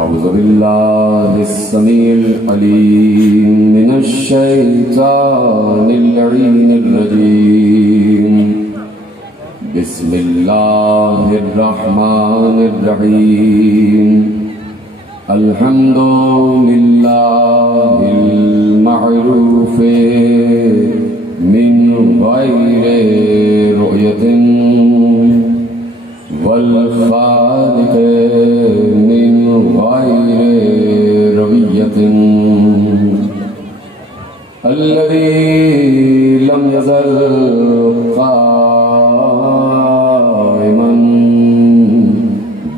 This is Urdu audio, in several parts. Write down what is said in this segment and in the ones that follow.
أعوذ بالله السميع العليم من الشيطان اللعين الرجيم بسم الله الرحمن الرحيم الحمد لله المعروف من غير رؤية والخالق من غير روية الذي لم يزل قائما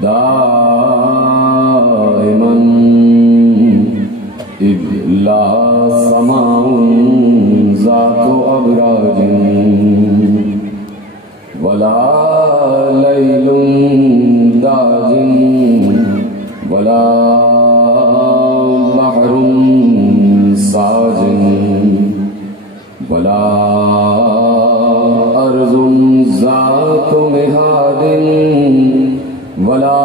دائما إذ لا سماء ذات أبراج ولا ليل داج ولا بحر ساج ولا أرض ذات مهاد ولا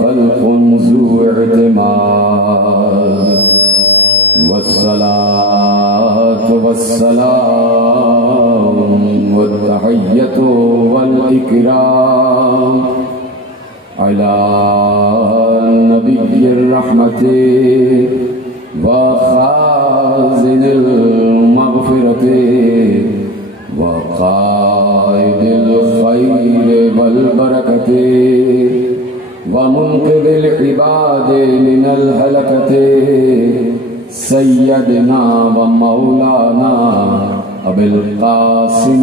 خلق ذو اعتماد والصلاة والسلام والتحية والإكرام على نبي الرحمة وخازن المغفرة وقائد الخير والبركة ومنقذ العباد من الهلكة سيدنا ومولانا أبي القاسم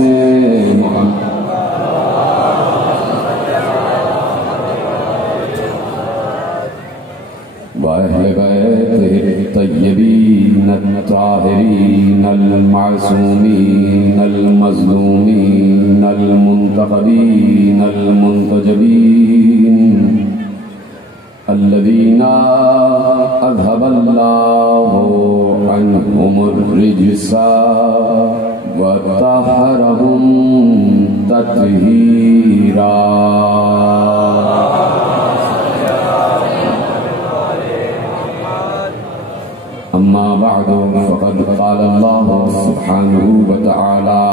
محمد وأهل بيته الطيبين الطاهرين المعصومين المظلومين المنتخبين المنتجبين الذين أذهب الله عنهم الرجس وطهرهم تطهيرا. أما بعد فقد قال الله سبحانه وتعالى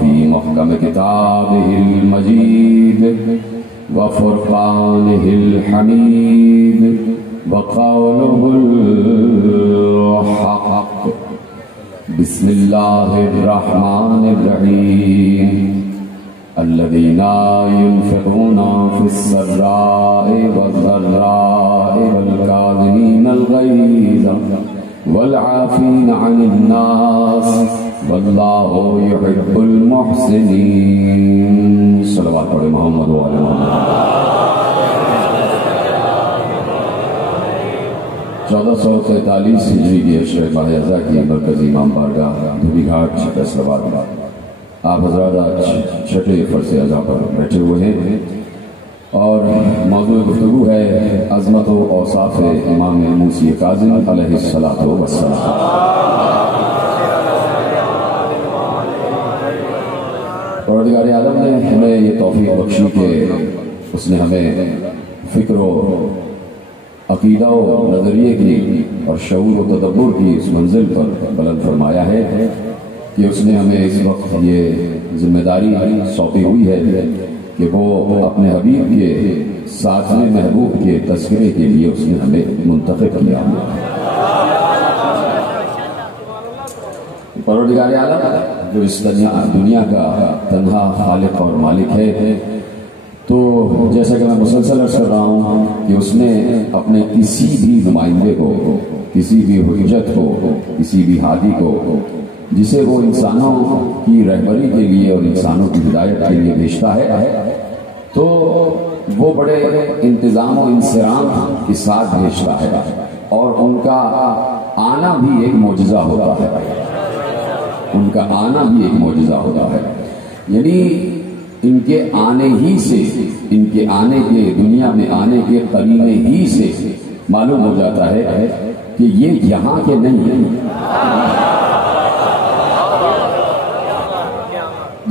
في محكم كتابه المجيد وفرقانه الحميد وقوله الحق بسم الله الرحمن الرحيم الذين ينفقون في السراء والضراء والكاظمين الغيظ والعافين عن الناس والله يحب المحسنين. صلوات پڑھے محمد و آل محمد. 1443 ہجری کی اشرف ماہ ازاں کی مرکزی امام بارگاہ دھوبی گھاٹ فیصل آباد میں آپ حضرات آج چھٹے فرض ازاں پر بیٹھے ہوئے ہیں اور موضوع گفتگو ہے عظمت و اوصاف امام موسی کاظم علیہ الصلاۃ والسلام. پروردگار عالم نے ہمیں یہ توفیق بخشی کہ اس نے ہمیں فکر و عقیدہ و نظریے کی اور شعور و تدبر کی اس منزل پر بلند فرمایا ہے کہ اس نے ہمیں اس وقت یہ ذمہ داری سونپی ہوئی ہے کہ وہ اپنے حبیب کے ساتھ محبوب کے تذکرے کے لیے اس نے ہمیں منتخب کیا. پروردگار عالم جو اس دنیا کا تنہا خالق اور مالک ہے، تو جیسا کہ میں مسلسل عرض کر رہا ہوں کہ اس نے اپنے کسی بھی نمائندے کو، کسی بھی حجت کو، کسی بھی ہادی کو جسے وہ انسانوں کی رہبری کے لیے اور انسانوں کی ہدایت کے لیے بھیجتا ہے تو وہ بڑے انتظام و انصرام کے ساتھ بھیجتا ہے اور ان کا آنا بھی ایک معجزہ ہوتا ہے. ان کا آنا بھی ایک معجزہ ہوتا ہے. یعنی ان کے آنے ہی سے، ان کے آنے کے، دنیا میں آنے کے قرینے ہی سے معلوم ہو جاتا ہے کہ یہ یہاں کے نہیں ہیں.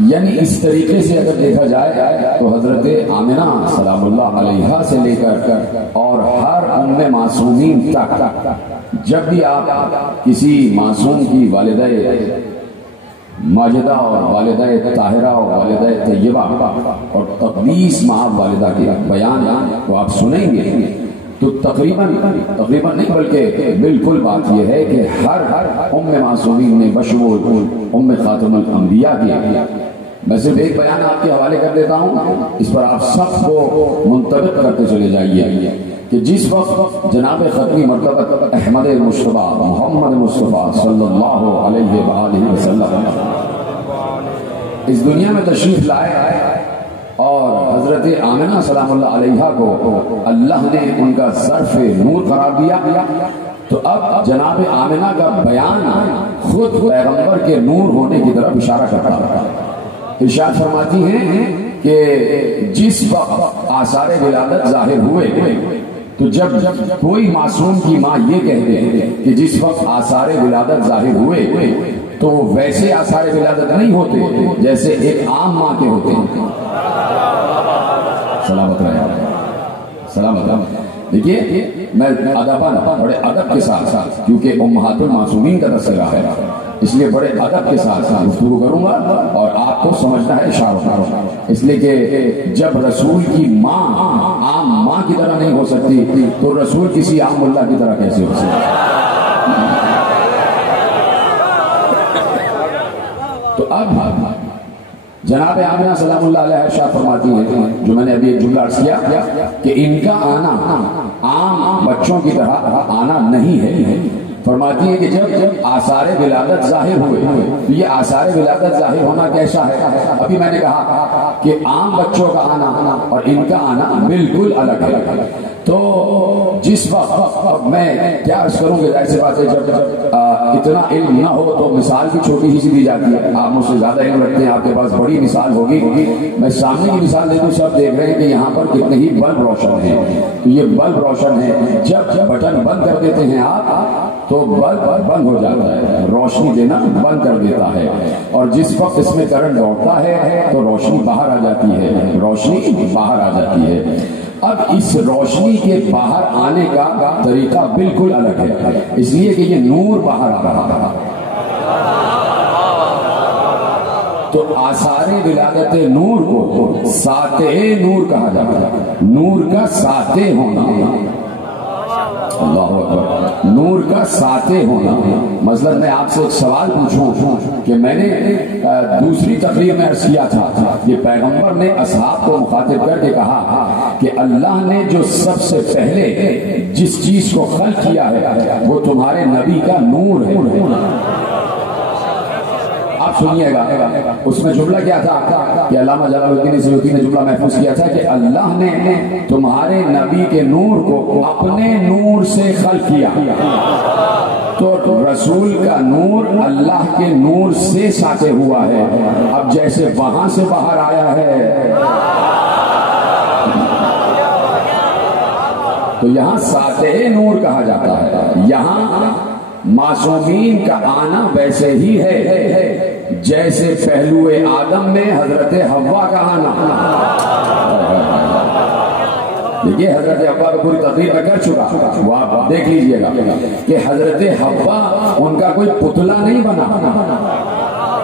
یعنی اس طریقے سے اگر دیکھا جائے تو حضرت آمنہ سلام اللہ علیہا سے لے کر اور ہر ام معصومین تک، جب بھی آپ کسی معصوم کی والدہ ماجدہ اور والدہ طاہرہ اور والدہ طیبہ اور تقدیس مآب والدہ کے بیان کو آپ سنیں گے تو تقریباً نہیں بلکہ بالکل بات یہ ہے کہ ہر ام معصومین نے بشمول ام خاتم الانبیاء کی. میں صرف ایک بیان آپ کے حوالے کر دیتا ہوں، اس پر آپ سب کو منطبق کرتے چلے جائیے کہ جس وقت جناب ختمی مرتبہ احمد مصطفیٰ محمد مصطفیٰ صلی اللہ علیہ وآلہ وسلم اس دنیا میں تشریف لائے اور حضرت آمنہ سلام اللہ علیہا کو اللہ نے ان کا ظرف نور قرار دیا، تو اب جناب آمنہ کا بیان خود پیغمبر کے نور ہونے کی طرف اشارہ کرتا ہے. ارشاد فرماتی ہیں کہ جس وقت آثار ولادت ظاہر ہوئے تو جب کوئی معصوم کی ماں یہ کہتے ہیں کہ جس وقت آثار ولادت ظاہر ہوئے تو ویسے آثار ولادت نہیں ہوتے جیسے ایک عام ماں کے ہوتے ہیں. سلامت رہے، سلامت رہے. دیکھیے میں ادباً بڑے ادب کے ساتھ کیونکہ امہات المعصومین کا تذکرہ ہے اس لیے بڑے ادب کے ساتھ گفتگو کروں گا اور آپ کو سمجھنا ہے اشارہ، اس لیے کہ جب رسول کی ماں عام ماں کی طرح نہیں ہو سکتی تو رسول کسی عام اللہ کی طرح کیسے ہو سکتا. تو اب جناب آمنہ سلام اللہ علیہ ارشاد فرماتی ہیں جو میں نے ابھی ایک جملہ عرض کیا کہ ان کا آنا عام بچوں کی طرح آنا نہیں ہے. فرماتی ہے کہ جب آثار ولادت ظاہر ہوئے تو یہ آثار ولادت ظاہر ہونا کیسا ہے. ابھی میں نے کہا کہ عام بچوں کا آنا اور ان کا آنا بالکل الگ ہے. تو جس وقت میں کیا عرض کروں گا، ظاہر سی بات ہے جب اتنا علم نہ ہو تو مثال بھی چھوٹی سی دی جاتی ہے. آپ مجھ سے زیادہ علم رکھتے ہیں، آپ کے پاس بڑی مثال ہوگی. میں سامنے کی مثال دے دوں، سب دیکھ رہے ہیں کہ یہاں پر کتنے ہی بلب روشن ہیں. تو یہ بلب روشن ہے، جب بٹن بند کر دیتے ہیں آپ تو بلب بند ہو جاتا ہے، روشنی دینا بند کر دیتا ہے. اور جس وقت اس میں کرنٹ دوڑتا ہے تو روشنی باہر آ جاتی ہے، روشنی باہر آ جاتی ہے. اب اس روشنی کے باہر آنے کا طریقہ بالکل الگ ہے، اس لیے کہ یہ نور باہر آ رہا تھا. تو آثار ولادت نور کو ساطع نور کہا جاتا ہے. نور کا ساطع ہونا، اللہ اکبر، نور کا ساطع ہونا. مثلا میں آپ سے ایک سوال پوچھوں کہ میں نے دوسری تقریر میں عرض کیا تھا کہ پیغمبر نے اصحاب کو مخاطب کر کے کہا کہ اللہ نے جو سب سے پہلے جس چیز کو خلق کیا ہے وہ تمہارے نبی کا نور ہے. آپ سنیے گا، اس میں جملہ کیا تھا کہ علامہ جلال الدین سیوطی نے جملہ محفوظ کیا تھا کہ اللہ نے تمہارے نبی کے نور کو اپنے نور سے خلق کیا. تو رسول کا نور اللہ کے نور سے ساطع ہوا ہے. اب جیسے وہاں سے باہر آیا ہے تو یہاں ساطع نور کہا جاتا ہے. یہاں معصومین کا آنا ویسے ہی ہے جیسے پہلو آدم میں حضرت حوا کا آنا. دیکھیے حضرت حوا کو پوری تقریر میں کر چکا، وہ آپ دیکھ لیجئے گا کہ حضرت حوا ان کا کوئی پتلا نہیں بنا.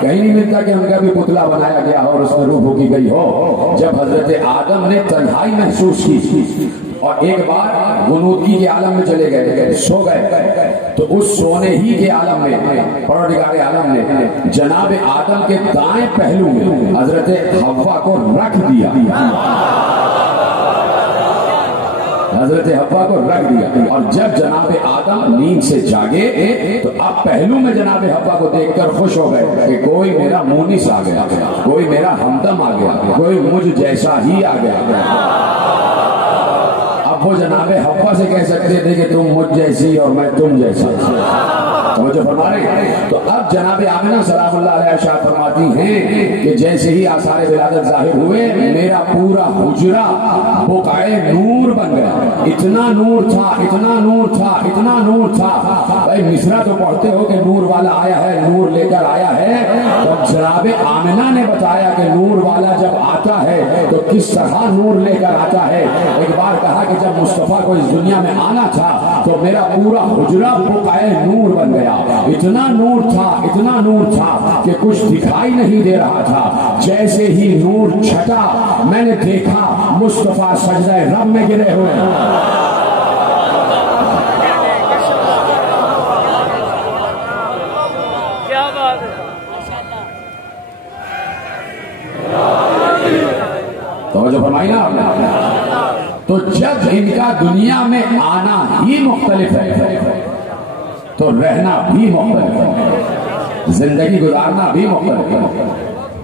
کہیں نہیں ملتا کہ ان کا بھی پتلا بنایا گیا اور اس میں روح کی گئی ہو. جب حضرت آدم نے تنہائی محسوس کی اور ایک بار غنودگی کے عالم میں چلے گئے، سو گئے، تو اس سونے ہی کے عالم میں پروردگار عالم نے جناب آدم کے دائیں پہلو میں حضرت حوا کو رکھ دیا. حضرت حوا کو رکھ دیا اور جب جناب آدم نیند سے جاگے تو اب پہلو میں جناب حوا کو دیکھ کر خوش ہو گئے کہ کوئی میرا مونس آ گیا، کوئی میرا ہمدم آ گیا، کوئی مجھ جیسا ہی آ گیا. اب وہ جناب حوا سے کہہ سکتے تھے کہ تم مجھ جیسی اور میں تم جیسا. توجہ فرما رہے. تو اب جناب آمنہ سلام اللہ علیہ ارشاد فرماتی ہیں کہ جیسے ہی آثار ولادت ظاہر ہوئے میرا پورا حجرہ بقعے نور بن گیا. اتنا نور تھا، اتنا نور تھا، اتنا نور تھا. بھائی مصرع تو پڑھتے ہو کہ نور والا آیا ہے، نور لے کر آیا ہے. تو جناب آمنہ نے بتایا کہ نور والا جب آتا ہے تو کس طرح نور لے کر آتا ہے. ایک بار کہا کہ جب مصطفیٰ کو اس دنیا میں آنا تھا تو میرا پورا حجرہ بقعے نور بن گیا. اتنا نور تھا، اتنا نور تھا کہ کچھ دکھائی نہیں دے رہا تھا. جیسے ہی نور چھٹا میں نے دیکھا مصطفیٰ سجدہ رب میں گرے ہوئے. کیا بات ہے. توجہ فرمائی نا آپ نے. تو جب ان کا دنیا میں آنا ہی مختلف ہے تو رہنا بھی مختلف ہے، زندگی گزارنا بھی مختلف ہے.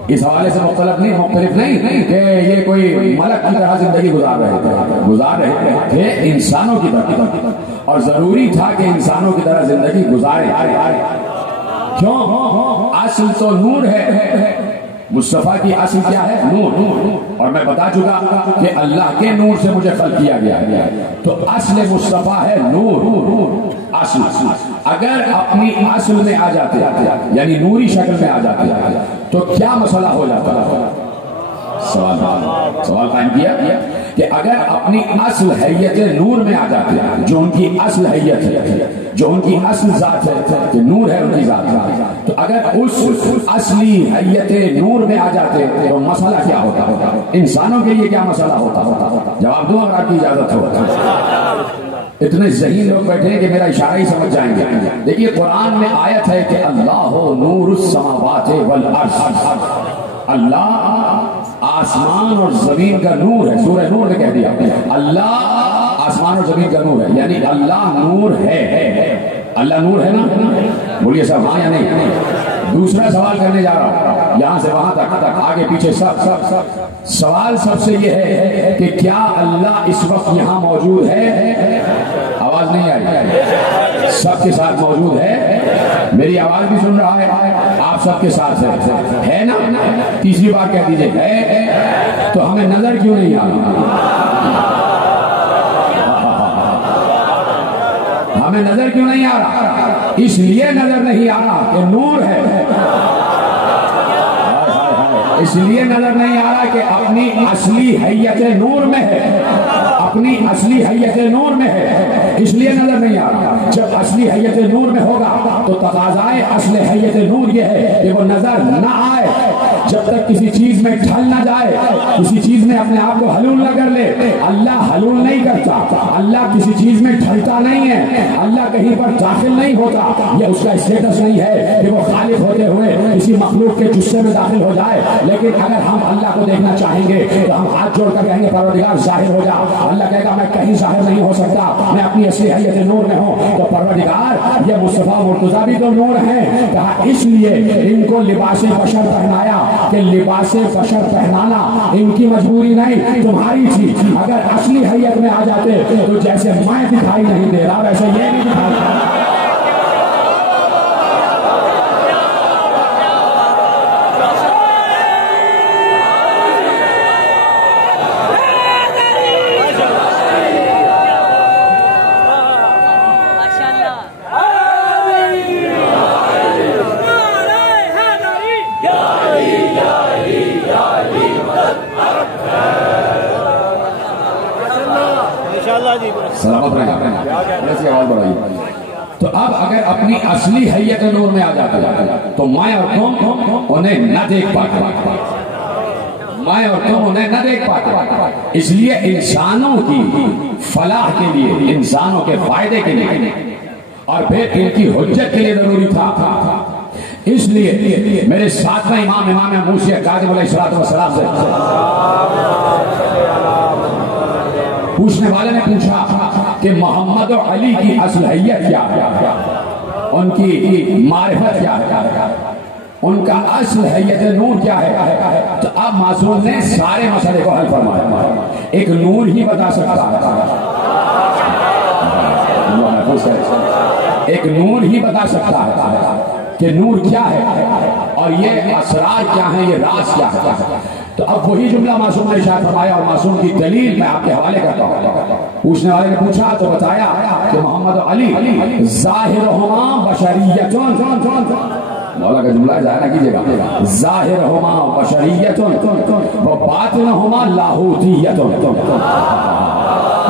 اس حوالے سے مختلف نہیں کہ یہ کوئی ملک کی طرح زندگی گزار رہے تھے انسانوں کی طرح، اور ضروری تھا کہ انسانوں کی طرح زندگی گزارے. کیوں؟ اصل تو نور ہے. مصطفیٰ کی اصل کیا ہے؟ نور. اور میں بتا چکا کہ اللہ کے نور سے مجھے خلق کیا گیا ہے. تو اصل مصطفیٰ ہے نور. اصل اگر اپنی اصل میں آ جاتے یعنی نوری شکل میں آ جاتے تو کیا مسئلہ ہو جاتا ہے؟ سوال قائم کیا کہ اگر اپنی اصل حیت نور میں آ جاتے جو ان کی اصل حیت ہے، جو ان کی اصل ذات ہے کہ نور ہے ان کی ذات، تو اگر اس اصلی حیت نور میں آ جاتے تو مسئلہ کیا ہوتا؟ انسانوں کے لیے کیا مسئلہ ہوتا؟ جواب دو اگر آپ کی اجازت ہو. اتنے ذہین لوگ بیٹھے ہیں کہ میرا اشارہ ہی سمجھ جائیں گے. دیکھیے قرآن میں آیت ہے کہ اللہ نور السماوات والارض. اللہ آسمان اور زمین کا نور ہے. سورہ نور نے کہہ دیا اللہ آسمان اور زمین کا نور ہے، یعنی اللہ نور ہے. اللہ نور ہے نا؟ بولیے صاحب ہاں یا نہیں؟ دوسرا سوال کرنے جا رہا ہوں، یہاں سے وہاں تک آگے پیچھے سب سوال سب سے یہ ہے کہ کیا اللہ اس وقت یہاں موجود ہے؟ آواز نہیں آ رہی. سب کے ساتھ موجود ہے. میری آواز بھی سن رہا ہے، آپ سب کے ساتھ ہے نا؟ تیسری بار کہہ دیجئے ہے. تو ہمیں نظر کیوں نہیں آ رہا؟ ہمیں نظر کیوں نہیں آ رہا؟ اس لیے نظر نہیں آ رہا کہ نور ہے. اس لیے نظر نہیں آ رہا کہ اپنی اصلی حیت نور میں ہے. اپنی اصلی حیت نور میں ہے، اس لیے نظر نہیں آ رہا. جب اصلی حیت نور میں ہوگا تو تقاضائے اصل حیت نور یہ ہے کہ وہ نظر نہ آئے. جب تک کسی چیز میں ڈھل نہ جائے، کسی چیز میں اپنے آپ کو حلول نہ کر لے. اللہ حلول نہیں کرتا، اللہ کسی چیز میں ڈھلتا نہیں ہے، اللہ کہیں پر داخل نہیں ہوتا. یہ اس کا اسٹیٹس نہیں ہے کہ وہ خالق ہوتے ہوئے کسی مخلوق کے جثے میں داخل ہو جائے. لیکن اگر ہم اللہ کو دیکھنا چاہیں گے تو ہم ہاتھ جوڑ کر کہیں گے پروردگار ظاہر ہو جا. اللہ کہے گا میں کہیں ظاہر نہیں ہو سکتا، میں اپنی اصلی حیت نور میں ہوں. تو پروردگار یہ مصطفیٰ مرتضیٰ بھی تو نور ہیں. کہا اس لیے ان کو لباس بشر پہنایا کہ لباس بشر پہنانا ان کی مجبوری نہیں، تمہاری تھی. اگر اصلی حیت میں آ جاتے تو جیسے میں دکھائی نہیں دے رہا ویسے یہ نہیں دکھائی دے رہا. سلامت رہے آواز بڑھائی. تو اب اگر اپنی اصلی حیت نور میں آ جاتے تو میں اور تم انہیں نہ دیکھ پاتے. میں اور تم انہیں نہ دیکھ پاتے. اس لیے انسانوں کی فلاح کے لیے، انسانوں کے فائدے کے لیے اور پھر ان کی حجت کے لیے ضروری تھا. اس لیے میرے ساتواں امام موسی کاظم علیہ السلام سے پوچھنے والے نے پوچھا کہ محمد و علی کی اصل حیت کیا ہے، ان کی معرفت کیا ہے، ان کا اصل حیت نور کیا ہے. تو اب معصوم نے سارے مسئلے کو حل فرمایا. ایک نور ہی بتا سکتا ہے. ایک نور ہی بتا سکتا ہے کہ نور کیا ہے اور یہ اسرار کیا ہیں، یہ راز کیا ہے۔ تو اب وہی جملہ معصوم نے ارشاد فرمایا، اور معصوم کی دلیل میں آپ کے حوالے کرتا ہوں۔ پوچھنے والے نے پوچھا تو بتایا کہ محمد علی ظاہرہما بشریتون، مولا کا جملہ ظاہر نہ کیجیے گا، ظاہرہما بشریتون و باطنہما لاہوتیتون۔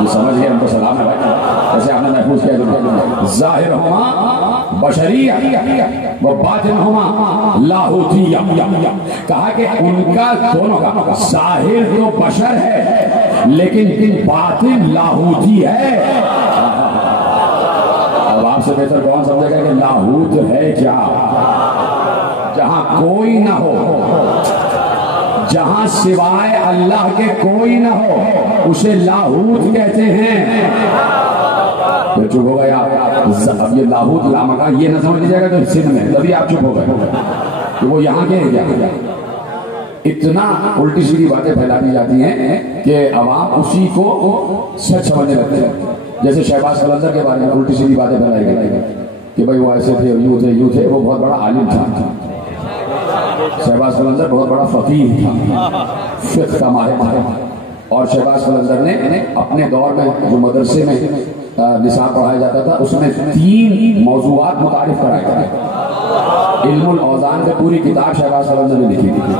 یہ سمجھ گئے، ہم کو سلام ہے بھائی، ایسے آپ نے محفوظ کیا، ظاہرہما بشریت و باطنہما لاہوتیہ۔ کہا کہ ان کا دونوں کا ظاہر تو بشر ہے لیکن باطن لاہوتی ہے۔ اب آپ سے بہتر کون سمجھے گا کہ لاہوت ہے کیا؟ جہاں کوئی نہ ہو، جہاں سوائے اللہ کے کوئی نہ ہو، اسے لاہوت کہتے ہیں۔ تو چپ ہو گئے آپ، اب یہ لاہوت لامکان یہ نہ سمجھ لیجیے گا تو سندھ میں، تبھی آپ چپ ہو گئے کہ وہ یہاں کے ہیں کیا؟ اتنا الٹی سیدھی باتیں پھیلا دی جاتی ہیں کہ عوام اسی کو سچ سمجھنے لگتے ہیں۔ جیسے شہباز قلندر کے بارے میں الٹی سیدھی باتیں پھیلائی گئی کہ بھائی وہ ایسے تھے، یوں تھے، وہ بہت بڑا عالم تھا۔ شہباز قلندر بہت بڑا فقیہ تھا، فقہ کا ماہر، اور شہباز قلندر نے اپنے دور میں جو مدرسے میں نصاب پڑھایا جاتا تھا اس میں 3 موضوعات متعارف کرائے گئے۔ علم الاوزان میں پوری کتاب شہباز قلندر نے لکھی تھی،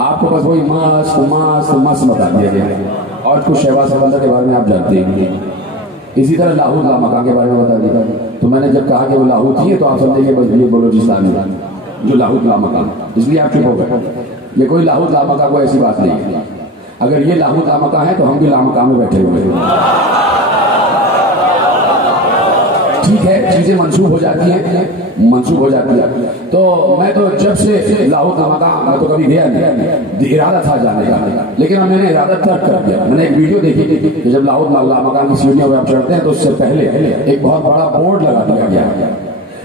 آپ کو بس وہی مس بتا دیا گیا، اور کچھ شہباز قلندر کے بارے میں آپ جانتے ہیں۔ اسی طرح لاہوت لامکان کے بارے میں بتا دیا، تو میں نے جب کہا کہ وہ لاہوت ہی ہے تو آپ سمجھیں گے بس یہ بلوچستان میں جو لاہوت لامکان، اس لیے آپ چپ ہو گئے۔ یہ کوئی لاہوت لامکان کوئی ایسی بات نہیں ہے، اگر یہ لاہوت لامکان ہے تو ہم بھی لامکان میں بیٹھے ہوئے ہیں۔ ٹھیک ہے، چیزیں منسوخ ہو جاتی ہیں، تو میں تو جب سے لاہوت لامکان میں تو کبھی گیا نہیں، ارادہ تھا جانے کا، لیکن اب میں نے ارادہ ترک کر دیا۔ میں نے ایک ویڈیو دیکھی تھی کہ جب لاہوت لامکان کی سیڑھیوں پہ آپ چڑھتے ہیں تو اس سے پہلے ایک بہت بڑا بورڈ لگا دیا گیا۔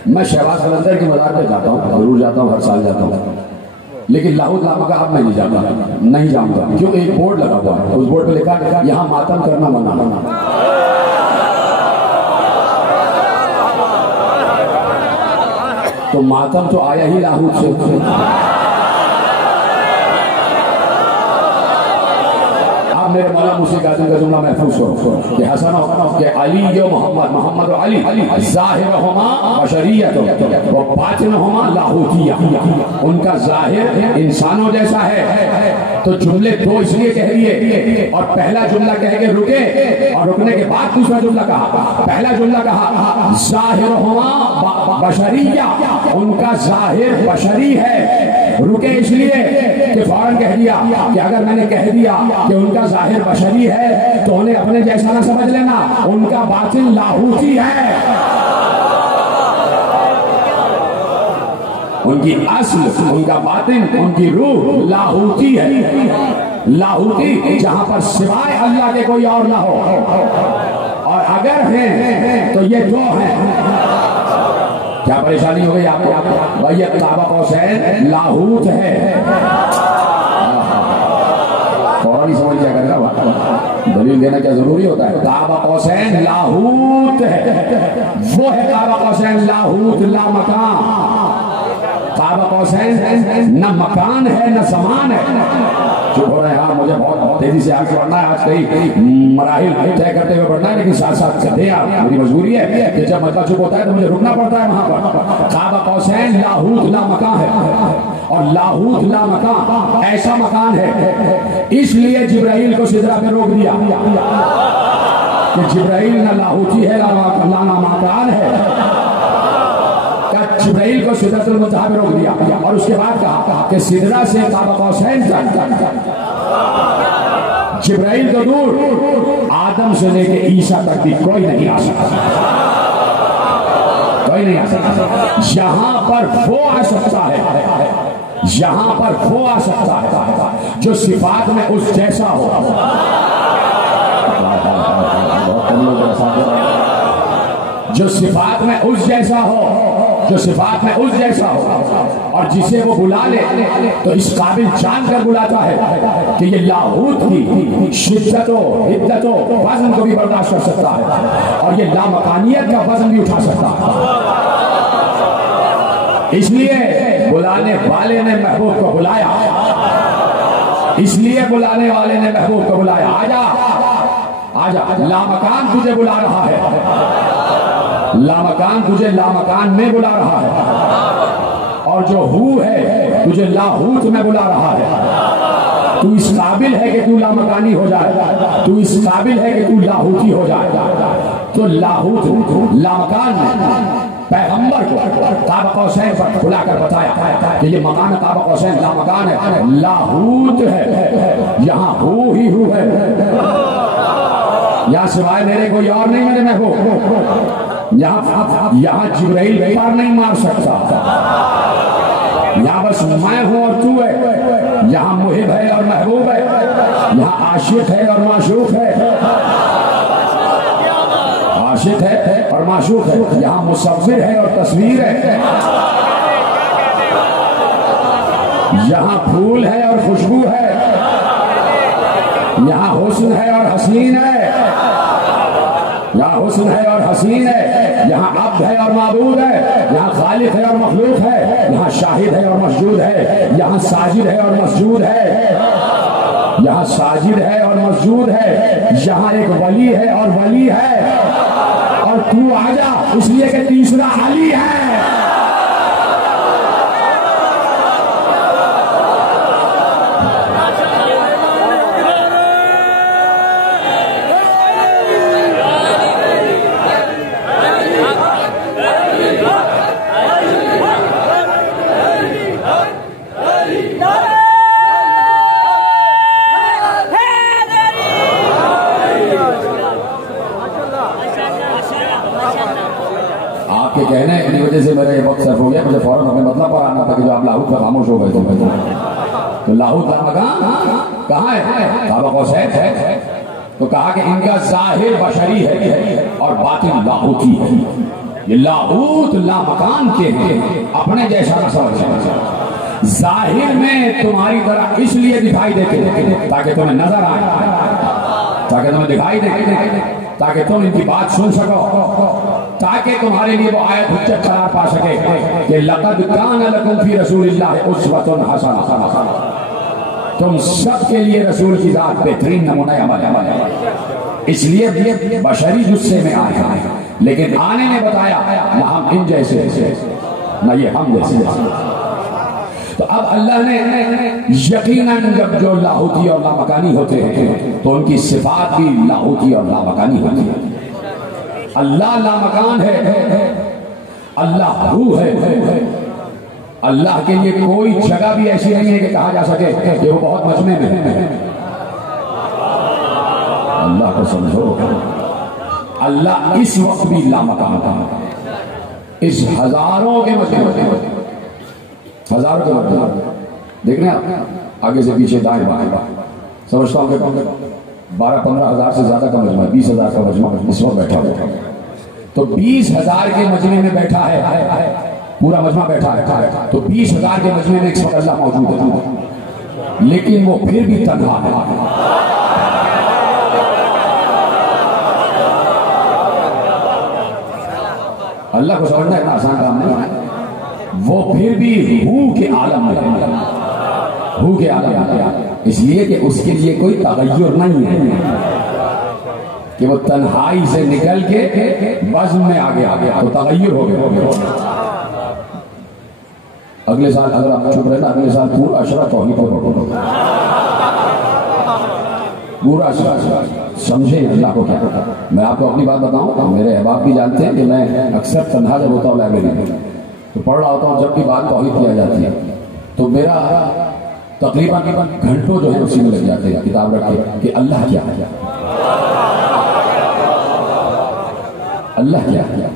میں شہباز قلندر کی مزار پہ جاتا ہوں، ضرور جاتا ہوں، ہر سال جاتا ہوں، لیکن لاہوت لامکان اب میں نہیں جاؤں گا کیونکہ ایک بورڈ لگا ہوا ہے، اس بورڈ پہ لکھا ہے یہاں ماتم کرنا منع۔ تو ماتم تو آیا ہی لاہوت سے۔ اب میرے مولا موسیٰ قاسم کا جملہ محفوظ ہو کہ حسن کہ علی و محمد و علی ظاہرہما بشریت و باطنہما لاہوتیہ، ان کا ظاہر انسانوں جیسا ہے۔ تو جملے 2 اس لیے کہہ دیے، اور پہلا جملہ کہہ کے رکے اور رکنے کے بعد دوسرا جملہ کہا۔ پہلا جملہ کہا ظاہرہما بشریہ، ان کا ظاہر بشری ہے، رکے اس لیے کہ فوراً کہہ دیا کہ اگر میں نے کہہ دیا کہ ان کا ظاہر بشری ہے تو انہیں اپنے جیسا نہ سمجھ لینا، ان کا باطن لاہوتی ہے، ان کی اصل، ان کا باطن، ان کی روح لاہوتی ہے۔ لاہوتی جہاں پر سوائے اللہ کے کوئی اور نہ ہو، اور اگر ہیں تو یہ 2 ہیں۔ کیا پریشانی ہو گئی آپ کو؟ بھائی قاب قوسین لاہوت ہے، فوراً ہی سمجھ جائے گا، دلیل دینا کیا ضروری ہوتا ہے؟ قاب قوسین لاہوت ہے، وہ ہے قاب قوسین لاہوت لا مکان۔ قاب قوسین نہ مکان ہے نہ زمان ہے۔ چپ ہو رہے ہیں، ہاں مجھے بہت تیزی سے آگے بڑھنا ہے، آج کئی مراحل طے کرتے ہوئے بڑھنا ہے، لیکن ساتھ ساتھ کرتے ہیں، میری مجبوری ہے کہ جب مسئلہ چپ ہوتا ہے تو مجھے رکنا پڑتا ہے وہاں پر۔ قاب قوسین لاہوت لا مکان ہے، اور لاہوت لا مکان ایسا مکان ہے، اس لیے جبرائیل کو سدرہ پہ روک دیا کہ جبرائیل نہ لاہوتی ہے نہ مکان ہے۔ جبرائیل کو سدرۃ المنتہا پہ روک دیا، اور اس کے بعد کہا کہ سدرہ سے قاب قوسین تک جبرائیل کو دور، آدم سے لے کے عیسیٰ تک بھی کوئی نہیں آ سکتا، کوئی نہیں آ سکتا۔ یہاں پر وہ آ سکتا ہے، یہاں پر وہ آ سکتا ہے جو صفات میں اس جیسا ہو۔ جو صفات میں اس جیسا ہو، جو صفات میں اس جیسا ہو، اور جسے وہ بلا لے تو اس قابل جان کر بلاتا ہے کہ یہ لاہوت کی شدت و حدت و وزن کو بھی برداشت کر سکتا ہے، اور یہ لامکانیت کا وزن بھی اٹھا سکتا ہے۔ اس لیے بلانے والے نے محبوب کو بلایا، اس لیے بلانے والے نے محبوب کو بلایا، آجا آجا، لامکان تجھے بلا رہا ہے، لامکان تجھے لامکان میں بلا رہا ہے، اور جو ہو ہے تجھے لاہوت میں بلا رہا ہے۔ تو اس قابل ہے کہ تو لامکانی ہو جائے، تو اس قابل ہے کہ تو لاہوتی ہو جائے۔ تو لاہوت لامکان میں پیغمبر کو قاب قوسین پر کھلا کر بتایا کہ یہ مکان قاب قوسین لامکان ہے، لاہوت ہے، یہاں ہو ہی ہو ہے، یہاں سوائے میرے کوئی اور نہیں میرے محبوب، یہاں جبرائیل پار نہیں مار سکتا، یہاں بس میں ہوں اور تو ہے، یہاں محب ہے اور محبوب ہے، یہاں عاشق ہے اور معشوق ہے، عاشق ہے اور معشوق ہے، یہاں مصور ہے اور تصویر ہے، یہاں پھول ہے اور خوشبو ہے، یہاں حسن ہے اور حسین ہے، یہاں حسن ہے اور حسین ہے، یہاں عبد ہے اور معبود ہے، یہاں خالق ہے اور مخلوق ہے، یہاں شاہد ہے اور مسجود ہے، یہاں ساجد ہے اور مسجود ہے، یہاں ساجد ہے اور مسجود ہے، یہاں ایک ولی ہے اور ولی ہے، اور تو آجا اس لیے کہ تیسرا علی ہے۔ کہنے کی وجہ سے میرا یہ وقت صرف ہو گیا، مجھے فوراً اپنے مطلب پر آنا تھا کہ جو آپ لاہوت پر خاموش ہو گئے تھے، تو لاہوت لامکان کہاں ہے؟ قاب قوسین ہے، تو کہا کہ ان کا ظاہر بشری ہے اور باطن لاہوتی ہے، یہ لاہوت لامکان کے ہیں، اپنے جیسا نہ سمجھیں، ظاہر میں تمہاری طرح اس لیے دکھائی دیتے تاکہ تمہیں نظر آئے، تاکہ تمہیں دکھائی دے، تاکہ تم ان کی بات سن سکو، تاکہ تمہارے لیے وہ آیت حجت قرار پا سکے کہ لقد کان لکم فی رسول اللہ اسوۃ حسنہ، تم سب کے لیے رسول کی ذات بہترین نمونہ عمل ہے، اس لیے بشری جسے میں آئے ہیں، لیکن آنے نے بتایا نہ ہم ان جیسے نہ یہ ہم جیسے۔ تو اب اللہ نے یقیناً جب جو لاہوتی اور لامکانی ہوتے ہیں تو ان کی صفات بھی لاہوتی اور لامکانی ہوتی ہے۔ اللہ لامکان ہے، اللہ روح ہے، اللہ کے لیے کوئی جگہ بھی ایسی نہیں ہے کہ کہا جا سکے کہ وہ بہت مجمع میں ہے، اللہ کو سمجھو، اللہ اس وقت بھی لامکان ہے، اس ہزاروں کے مجمع، ہزاروں کے مجمع، دیکھ رہے ہیں آگے سے پیچھے دائیں بائیں، سمجھتا ہوں کہ 12-15 ہزار سے زیادہ کا مجمع، 20,000 کا مجمع اس وقت بیٹھا ہوا، تو 20,000 کے مجمع میں بیٹھا ہے، پورا مجمع بیٹھا ہے، تو 20,000 کے مجمع میں ایک وقت اللہ موجود ہے، لیکن وہ پھر بھی تنہا ہے، اللہ کو سمجھنا اتنا آسان کام نہیں ہے، وہ پھر بھی ہو کے عالم میں ہے، ہو کے عالم میں ہے، اس لیے کہ اس کے لیے کوئی تغیر نہیں ہے کہ وہ تنہائی سے نکل کے بزم میں آگے تو تغیر ہو گیا۔ اگلے سال اگر آپ چپ رہے نا، اگلے سال پورا اشرا توحید پر پڑھو، پورا اشرا سمجھے اللہ کو کیا کرتا۔ میں آپ کو اپنی بات بتاؤں، میرے احباب بھی جانتے ہیں کہ میں اکثر تنہا جب ہوتا ہوں لائبریری میں تو پڑھ رہا ہوتا ہوں، جب بھی بات توحید کیا جاتی ہے تو میرا تقریباً گھنٹوں جو ہے اسی میں لگ جاتے ہیں کتاب رکھ کے کہ اللہ کیا ہے، اللہ کیا ہے۔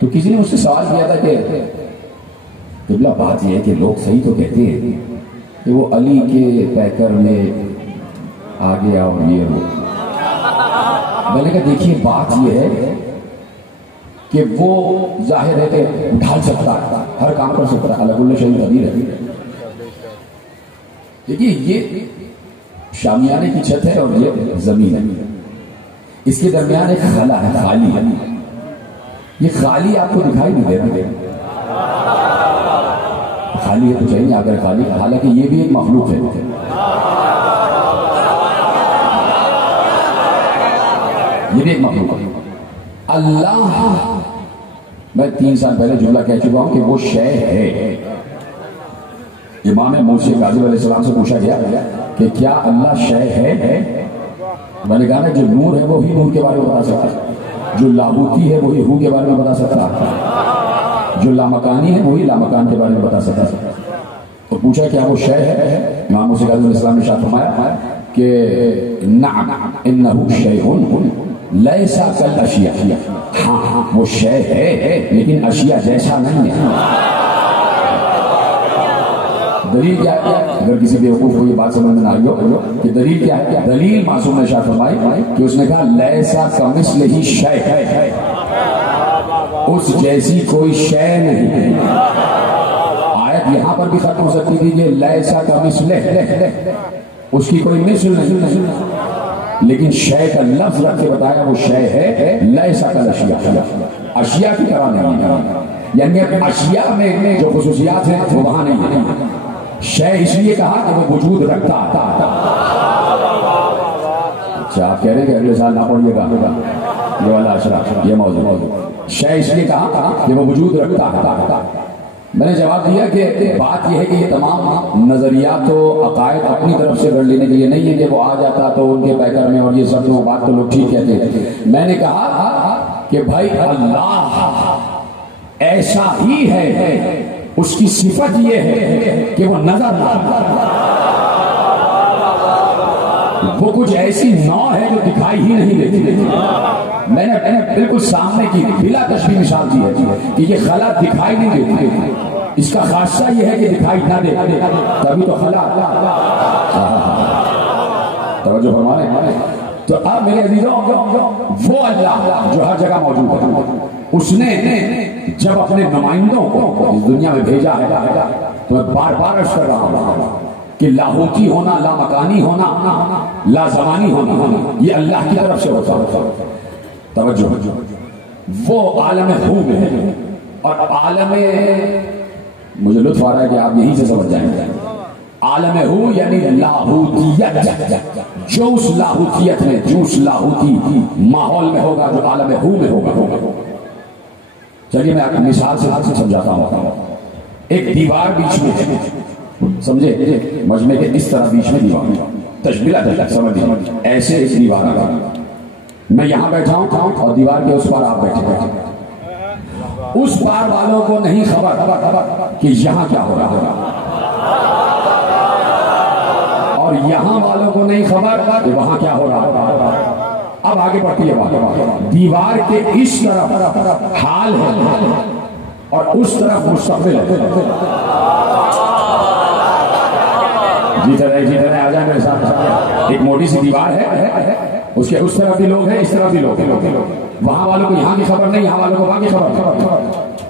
تو کسی نے مجھ سے سوال کیا تھا کہ قبلہ بات یہ ہے کہ لوگ صحیح تو کہتے ہیں کہ وہ علی کے پیکر میں آ گیا اور یہ ہو، میں نے کہا دیکھیے بات یہ ہے کہ وہ ظاہر ہے کہ ڈھال سکتا ہے، ہر کام کر سکتا ہے، اللہ کل شیء قدیر ہے. دیکھیے یہ شامیانے کی چھت ہے اور یہ زمین ہے، اس کے درمیان ایک خلا ہے، خالی ہے. یہ خالی آپ کو دکھائی نہیں دے رہا، خالی ہے تو چاہیے اگر خالی، حالانکہ یہ بھی ایک مخلوق ہے. یہ بھی ایک مخلوق ہے. اللہ، میں 3 سال پہلے جملہ کہہ چکا ہوں کہ وہ شے ہے. امام موسی کاظم علیہ السلام سے پوچھا گیا کہ کیا اللہ شے ہے؟ میں نے کہا نا جو نور ہے وہی نور کے بارے میں بتا سکتا ہے، جو لاہوتی ہے وہی ہو کے بارے میں بتا سکتا ہے، جو لامکانی ہے وہی لامکان کے بارے میں بتا سکتا ہے. تو پوچھا کیا وہ شے ہے؟ امام موسی کاظم علیہ السلام نے ارشاد فرمایا کہ نعم انہ شیء لیس کالاشیاء، ہاں وہ شے ہے لیکن اشیاء جیسا نہیں ہے. دلیل کیا ہے؟ اگر کسی بیوقوف کو یہ بات سمجھ میں نہ آئی ہو کہ دلیل کیا ہے، دلیل معصوم نے ارشاد فرمائی کہ اس نے کہا لیسا کمثلہ شیء، اس جیسی کوئی شے نہیں ہے. آیت یہاں پر بھی ختم ہو سکتی تھی کہ لیسا کمثلہ، اس کی کوئی مثل نہیں، لیکن شے کا لفظ رکھ کے بتایا وہ شے ہے لیسا کالاشیاء، اشیاء کی طرح نہیں. یعنی اشیاء میں جو خصوصیات ہیں وہ وہاں نہیں ہیں. شے اس لیے کہا کہ وہ وجود رکھتا تھا. اچھا آپ کہہ رہے ہیں کہ اگلے سال نہ پڑھیے گا یہ والا اشرا، یہ موضوع. شے اس لیے کہا کہ وہ وجود رکھتا تھا. میں نے جواب دیا کہ بات یہ ہے کہ یہ تمام نظریات و عقائد اپنی طرف سے گڑھ لینے کے لیے نہیں ہے کہ وہ آ جاتا تو ان کے پیکر میں اور یہ سب وہ بات تو لوگ ٹھیک کہتے ہیں. میں نے کہا کہ بھائی اللہ ایسا ہی ہے، اس کی صفت یہ ہے کہ وہ نظر نہ، وہ کچھ ایسی نوع ہے جو دکھائی ہی نہیں دیتی. میں نے بالکل سامنے کی بلا تشبیہ مثال دی ہے کہ یہ خلا دکھائی نہیں دیتی، اس کا خاصہ یہ ہے کہ دکھائی نہ دے، تبھی تو خلا. توجہ فرمائیں. تو اب میرے عزیزوں وہ اللہ جو ہر جگہ موجود ہے، اس نے جب اپنے نمائندوں کو اس دنیا میں بھیجا ہے تو میں بار بار عرض کر رہا ہوں کہ لاہوتی ہونا، لامکانی ہونا، لازمانی ہونا یہ اللہ کی طرف سے ہوتا ہے. توجہ، وہ عالم ہو میں ہے اور عالم، مجھے لطف آ رہا ہے کہ آپ یہیں سے سمجھ جائیں گے. عالم ہو یعنی لاہوتیت، جو اس لاہوتیت میں، جو اس لاہوتی ماحول میں ہوگا، جو عالم ہو میں ہوگا. چلیے میں آپ کو مثال سے سمجھاتا ہوں. ایک دیوار بیچ میں ہے، سمجھے، مجمع کے اس طرح بیچ میں دیوار، تشبیہ سمجھ لیجیے. ایسے ایک دیوار آ، میں یہاں بیٹھا ہوں اور دیوار کے اس پار آپ بیٹھے. اس پار والوں کو نہیں خبر کہ یہاں کیا ہو رہا ہے، اور یہاں والوں کو نہیں خبر کہ وہاں کیا ہو رہا ہے. اب آگے بڑھتی ہے بات. دیوار کے اس طرف حال ہے اور اس طرف مستقبل ہے. جی طرح آ جائیں میرے ساتھ. ایک موٹی سی دیوار ہے، اس کے اس طرف بھی لوگ ہیں، اس طرف بھی لوگ ہیں. وہاں والوں کو یہاں کی خبر نہیں، یہاں والوں کو وہاں کی خبر.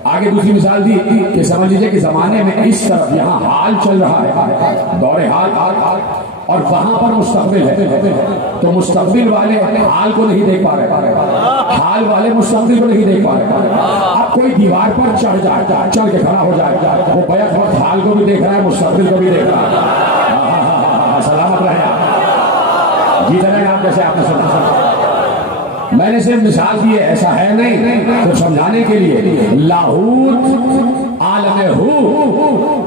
آگے دوسری مثال دی کہ سمجھ لیجیے کہ زمانے میں اس طرف یہاں حال چل رہا ہے، دور حال، اور وہاں پر مستقبل ہے. تو مستقبل والے حال کو نہیں دیکھ پا رہے، حال والے مستقبل کو نہیں دیکھ پا رہے. اب کوئی دیوار پر چڑھ جائے، چڑھ کے کھڑا ہو جائے، وہ بیک وقت حال کو بھی دیکھ رہا ہے، مستقبل کو بھی دیکھ رہا ہے. سلامت رہے جی جناب. آپ جیسے آپ نے سمجھا، میں نے صرف مثال دی ہے، ایسا ہے نہیں. تو سمجھانے کے لیے لاہوت عالم ہو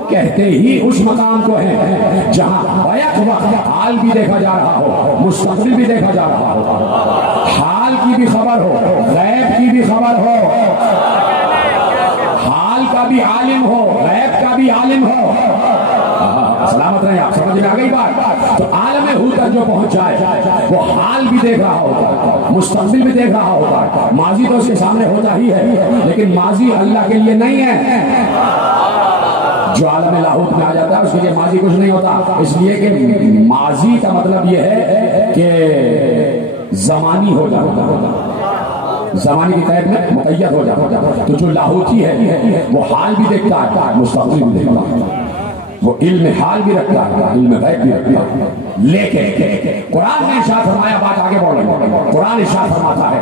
کہتے ہی اس مقام کو ہے جہاں بیک وقت حال بھی دیکھا جا رہا ہو، مستقبل بھی دیکھا جا رہا ہو، حال کی بھی خبر ہو، غیب کی بھی خبر ہو، حال کا بھی عالم ہو، غیب کا بھی عالم ہو. سلامت رہے آپ. سمجھ میں آ گئی بات. تو عالم ہو تک جو پہنچ جائے وہ حال بھی دیکھ رہا ہوگا، مستقبل بھی دیکھ رہا ہوگا. ماضی تو اس کے سامنے ہوتا ہی ہے، لیکن ماضی اللہ کے لیے نہیں ہے. جو عالم لاہوت میں آ جاتا ہے اس کے لیے ماضی کچھ نہیں ہوتا، اس لیے کہ ماضی کا مطلب یہ ہے کہ زمانی ہو جاتا ہے. زمانے کی قید میں مقید ہو جاتا ہے. تو جو لاہوتی ہے وہ حال بھی دیکھتا ہے، مستقبل بھی دیکھتا ہے، وہ علم حال بھی رکھتا ہے، علم غیب بھی رکھتا ہے. لیکن قرآن نے ارشاد فرمایا، بات آگے بڑھ رہی ہے، قرآن ارشاد فرماتا ہے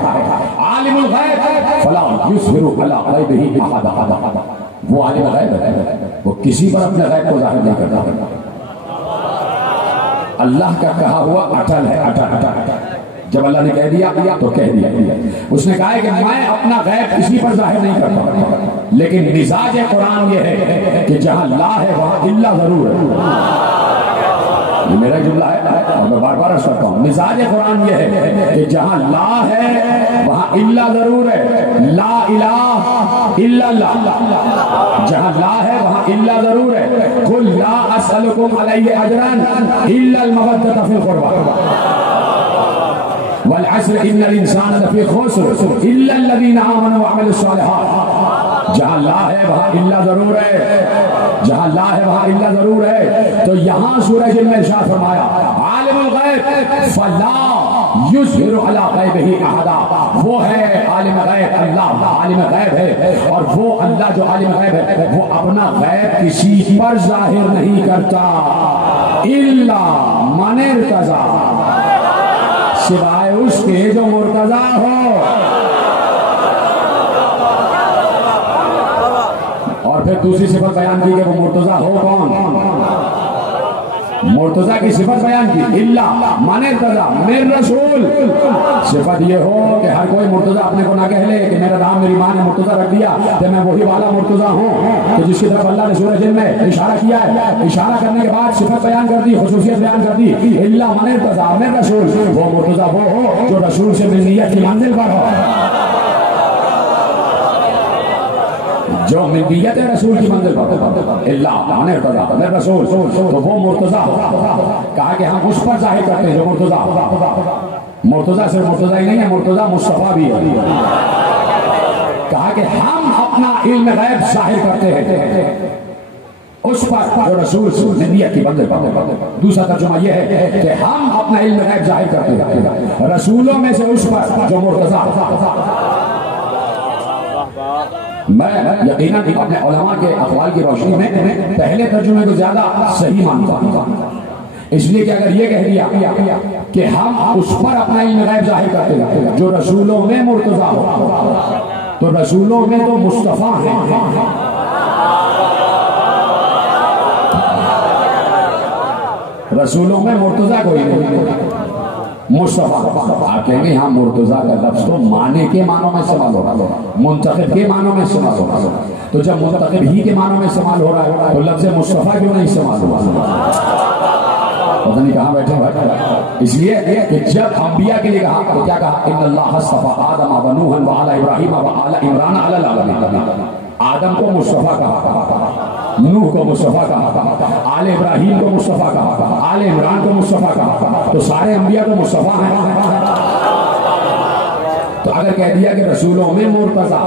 عالم الغیب فلا یظہر علی غیبہ احدا. وہ عالم غیب ہے، وہ کسی پر اپنے غیب کو ظاہر نہیں کرتا. اللہ کا کہا ہوا اٹل ہے، اٹل. جب اللہ نے کہہ دیا تو کہہ دیا. اس نے کہا ہے کہ میں اپنا غیب کسی پر ظاہر نہیں کرتا، لیکن مزاج قرآن یہ ہے کہ جہاں لا ہے وہاں الا ضرور ہے. یہ میرا جملہ ہے اور میں بار بار عرض کرتا ہوں، مزاج قرآن یہ ہے کہ جہاں لا ہے وہاں الا ضرور ہے. لا الہ الا اللہ، جہاں لا ہے وہاں الا ضرور ہے. قل لا اسألکم علیہ اجرا الا المودۃ فی القربى والعصر ان الانسان لفی خسر الا الذین آمنوا وعملوا الصالحات. جہاں لا ہے وہاں الا ضرور ہے، جہاں لا ہے وہاں الا ضرور ہے. تو یہاں سورہ جن میں ارشاد فرمایا عالم الغیب فلا یظہر علی غیبہ احدا. وہ ہے عالم غیب، اللہ عالم غیب ہے، اور وہ اللہ جو عالم غیب ہے وہ اپنا غیب کسی پر ظاہر نہیں کرتا الا من ارتضی، سوائے اس کے جو مرتضی ہو. اور پھر دوسری صفت بیان کی کہ وہ مرتضی ہو کون؟ مرتضی کی صفت بیان کی اللہ من ارتضی من رسول. صفت یہ ہو کہ ہر کوئی مرتضی اپنے کو نہ کہہ لے کہ میرا نام میری ماں نے مرتضی رکھ دیا کہ میں وہی والا مرتضی ہوں کہ جس کی طرف اللہ نے سورہ جن میں اشارہ کیا ہے. اشارہ کرنے کے بعد صفت بیان کر دی، خصوصیت بیان کر دی. اللہ من ارتضی من رسول، وہ مرتضی وہ ہو جو رسول سے ملنیت کی منزل پر ہو، جو ملکیت رسول کی منزل پر. اللہ من ارتضی من رسول، تو وہ مرتضی. کہا کہ ہم اس پر ظاہر کرتے ہیں جو مرتضی. مرتضی صرف مرتضی ہی نہیں ہے، مرتضی مصطفیٰ بھی ہے. کہا کہ ہم اپنا علم غیب ظاہر کرتے ہیں اس پر جو رسول نبیت کی منزل پر. دوسرا ترجمہ یہ ہے کہ ہم اپنا علم غیب ظاہر کرتے ہیں رسولوں میں سے اس پر جو مرتضی. میں یقیناً اپنے علماء کے اقوال کی روشنی میں پہلے ترجمے کو زیادہ صحیح مانتا ہوں، اس لیے کہ اگر یہ کہہ دیا کہ ہم اس پر اپنا علم غیب ظاہر کرتے ہیں جو رسولوں میں مرتضی ہو، تو رسولوں میں تو مصطفیٰ ہیں. رسولوں میں مرتضی کوئی نہیں، مصطفیٰ. آپ کہیں گے ہاں مرتضی کا لفظ تو معنی کے معنوں میں استعمال ہو رہا ہے، منتخب کے معنوں میں استعمال ہو رہا ہے. تو جب منتخب ہی کے معنوں میں استعمال ہو رہا ہے تو لفظ مصطفیٰ کیوں نہیں استعمال ہو رہا؟ پتہ نہیں کہاں بیٹھے ہوئے. اس لیے کہ جب انبیاء کے لیے کہا تو کیا کہا؟ ان اللہ اصطفیٰ آدم و نوحا و آل ابراہیم و آل عمران علی العالمین. آدم کو مصطفیٰ کہا، نوح کو مصطفیٰ کہا، آل ابراہیم کو مصطفیٰ کہا، آل عمران کو مصطفیٰ کہا. تو سارے انبیاء کو مصطفیٰ ہیں. تو اگر کہہ دیا کہ رسولوں میں مرتضی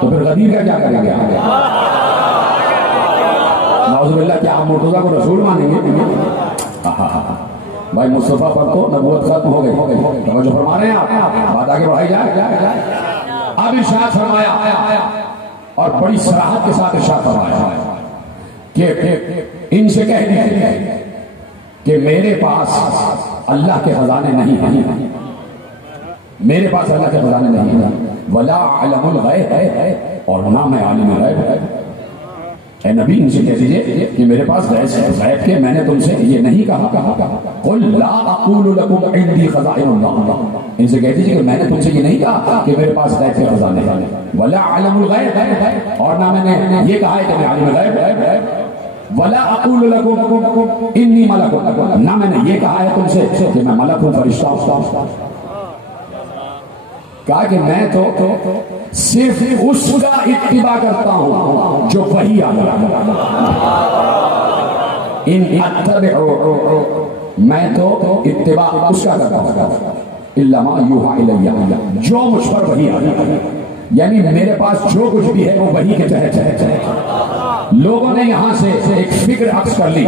تو پھر غدیر کا کیا کریں گے؟ نعوذ باللہ، کیا آپ مرتضی کو رسول مانیں گے؟ بھائی مصطفیٰ پر تو نبوت ختم ہو گئی. توجہ فرما رہے ہیں آپ؟ بات آگے بڑھائی جائے. اب ارشاد فرمایا اور بڑی صراحت کے ساتھ ارشاد فرمایا کہ ان سے کہہ دیا کہ میرے پاس اللہ کے خزانے نہیں ہیں، میرے پاس اللہ کے خزانے نہیں ہیں. ولا علم الغیب ہے، اور نہ میں عالم غیب ہے. اے نبی ان سے کہہ دیجئے کہ میرے پاس غیب کے میں نے تم سے یہ نہیں کہا. قل لا اقول لكم عندي خزائن اللہ، ان سے کہہ دیجئے کہ میں نے تم سے یہ نہیں کہا کہ میرے پاس غیب کے خزانے ہیں. ولا علم الغیب ہے، اور نہ میں نے یہ کہا ہے کہ میں عالم غیب ہے. ولا اقول لكم انی ملک، نہ میں نے یہ کہا ہے تم سے کہ میں ملک ہوں، فرشتہ ہوں. کہا کہ میں تو صرف اس کا اتباع کرتا ہوں جو وحی آ رہا ہے. ان اتبع، میں تو اتباع اس کا کرتا ہوں الا ما یوحی الی، جو مجھ پر وحی آ رہا ہے. یعنی میرے پاس جو کچھ بھی ہے وہ وحی کے تحت ہے. لوگوں نے یہاں سے ایک فکر عکس کر لی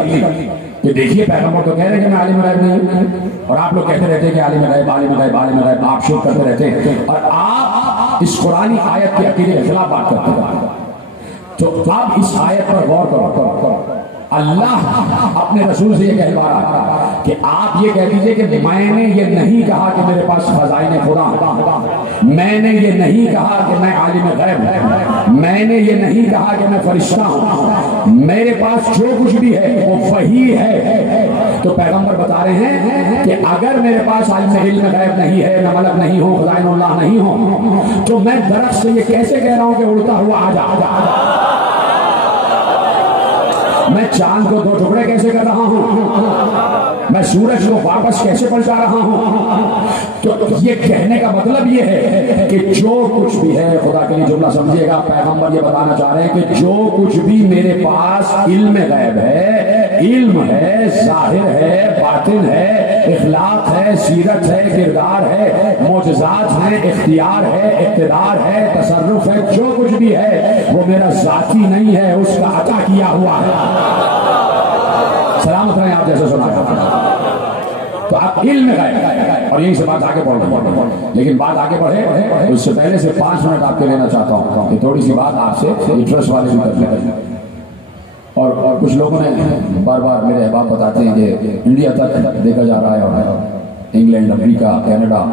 کہ دیکھیے پیغمبر تو کہہ رہے ہیں کہ میں عالم غیب نہیں ہوں، اور آپ لوگ کہتے رہتے ہیں کہ عالم غیب عالم غیب عالم غیب، آپ شروع کرتے رہتے ہیں. اور اس قرآنی آیت کے عقیدے کے خلاف بات کرتے ہیں. تو آپ اس آیت پر غور کرو. اللہ اپنے رسول سے یہ کہلوا رہا ہے کہ آپ یہ کہہ دیجئے کہ میں نے یہ نہیں کہا کہ میرے پاس خزائن خدا ہیں، میں نے یہ نہیں کہا کہ میں عالم غیب ہوں، میں نے یہ نہیں کہا کہ میں فرشتہ ہوں، میرے پاس جو کچھ بھی ہے وہ وحی ہے. تو پیغمبر بتا رہے ہیں کہ اگر میرے پاس علم غیب نہیں ہے، نہ ملک نہیں ہو، خزائن اللہ نہیں ہو، تو میں درخت سے یہ کیسے کہہ رہا ہوں کہ اڑتا ہوا آ جا؟ میں چاند کو 2 ٹکڑے کیسے کر رہا ہوں؟ میں سورج کو واپس کیسے پلٹا رہا ہوں؟ تو یہ کہنے کا مطلب یہ ہے کہ جو کچھ بھی ہے، خدا کے لیے جملہ سمجھیے گا، پیغمبر یہ بتانا چاہ رہے ہیں کہ جو کچھ بھی میرے پاس علم غیب ہے، علم ہے، ظاہر ہے، باطن ہے، اخلاق ہے، سیرت ہے، کردار ہے، معجزات ہیں، اختیار ہے، اقتدار ہے، تصرف ہے، جو کچھ بھی ہے وہ میرا ذاتی نہیں ہے، اس کا عطا کیا ہوا ہے. سلامت رہیں آپ جیسے سنا کرتے ہیں. تو آپ علم غیب، اور یہیں سے بات آگے بڑھ رہی ہے. لیکن بات آگے بڑھے اس سے پہلے سے 5 منٹ آپ کے لینا چاہتا ہوں کہ تھوڑی سی بات آپ سے انٹرسٹ والے بھی کر لیں. اور کچھ لوگوں نے بار بار میرے احباب بتاتے ہیں کہ انڈیا تک دیکھا جا رہا ہے، اور انگلینڈ، امریکہ، کینیڈا،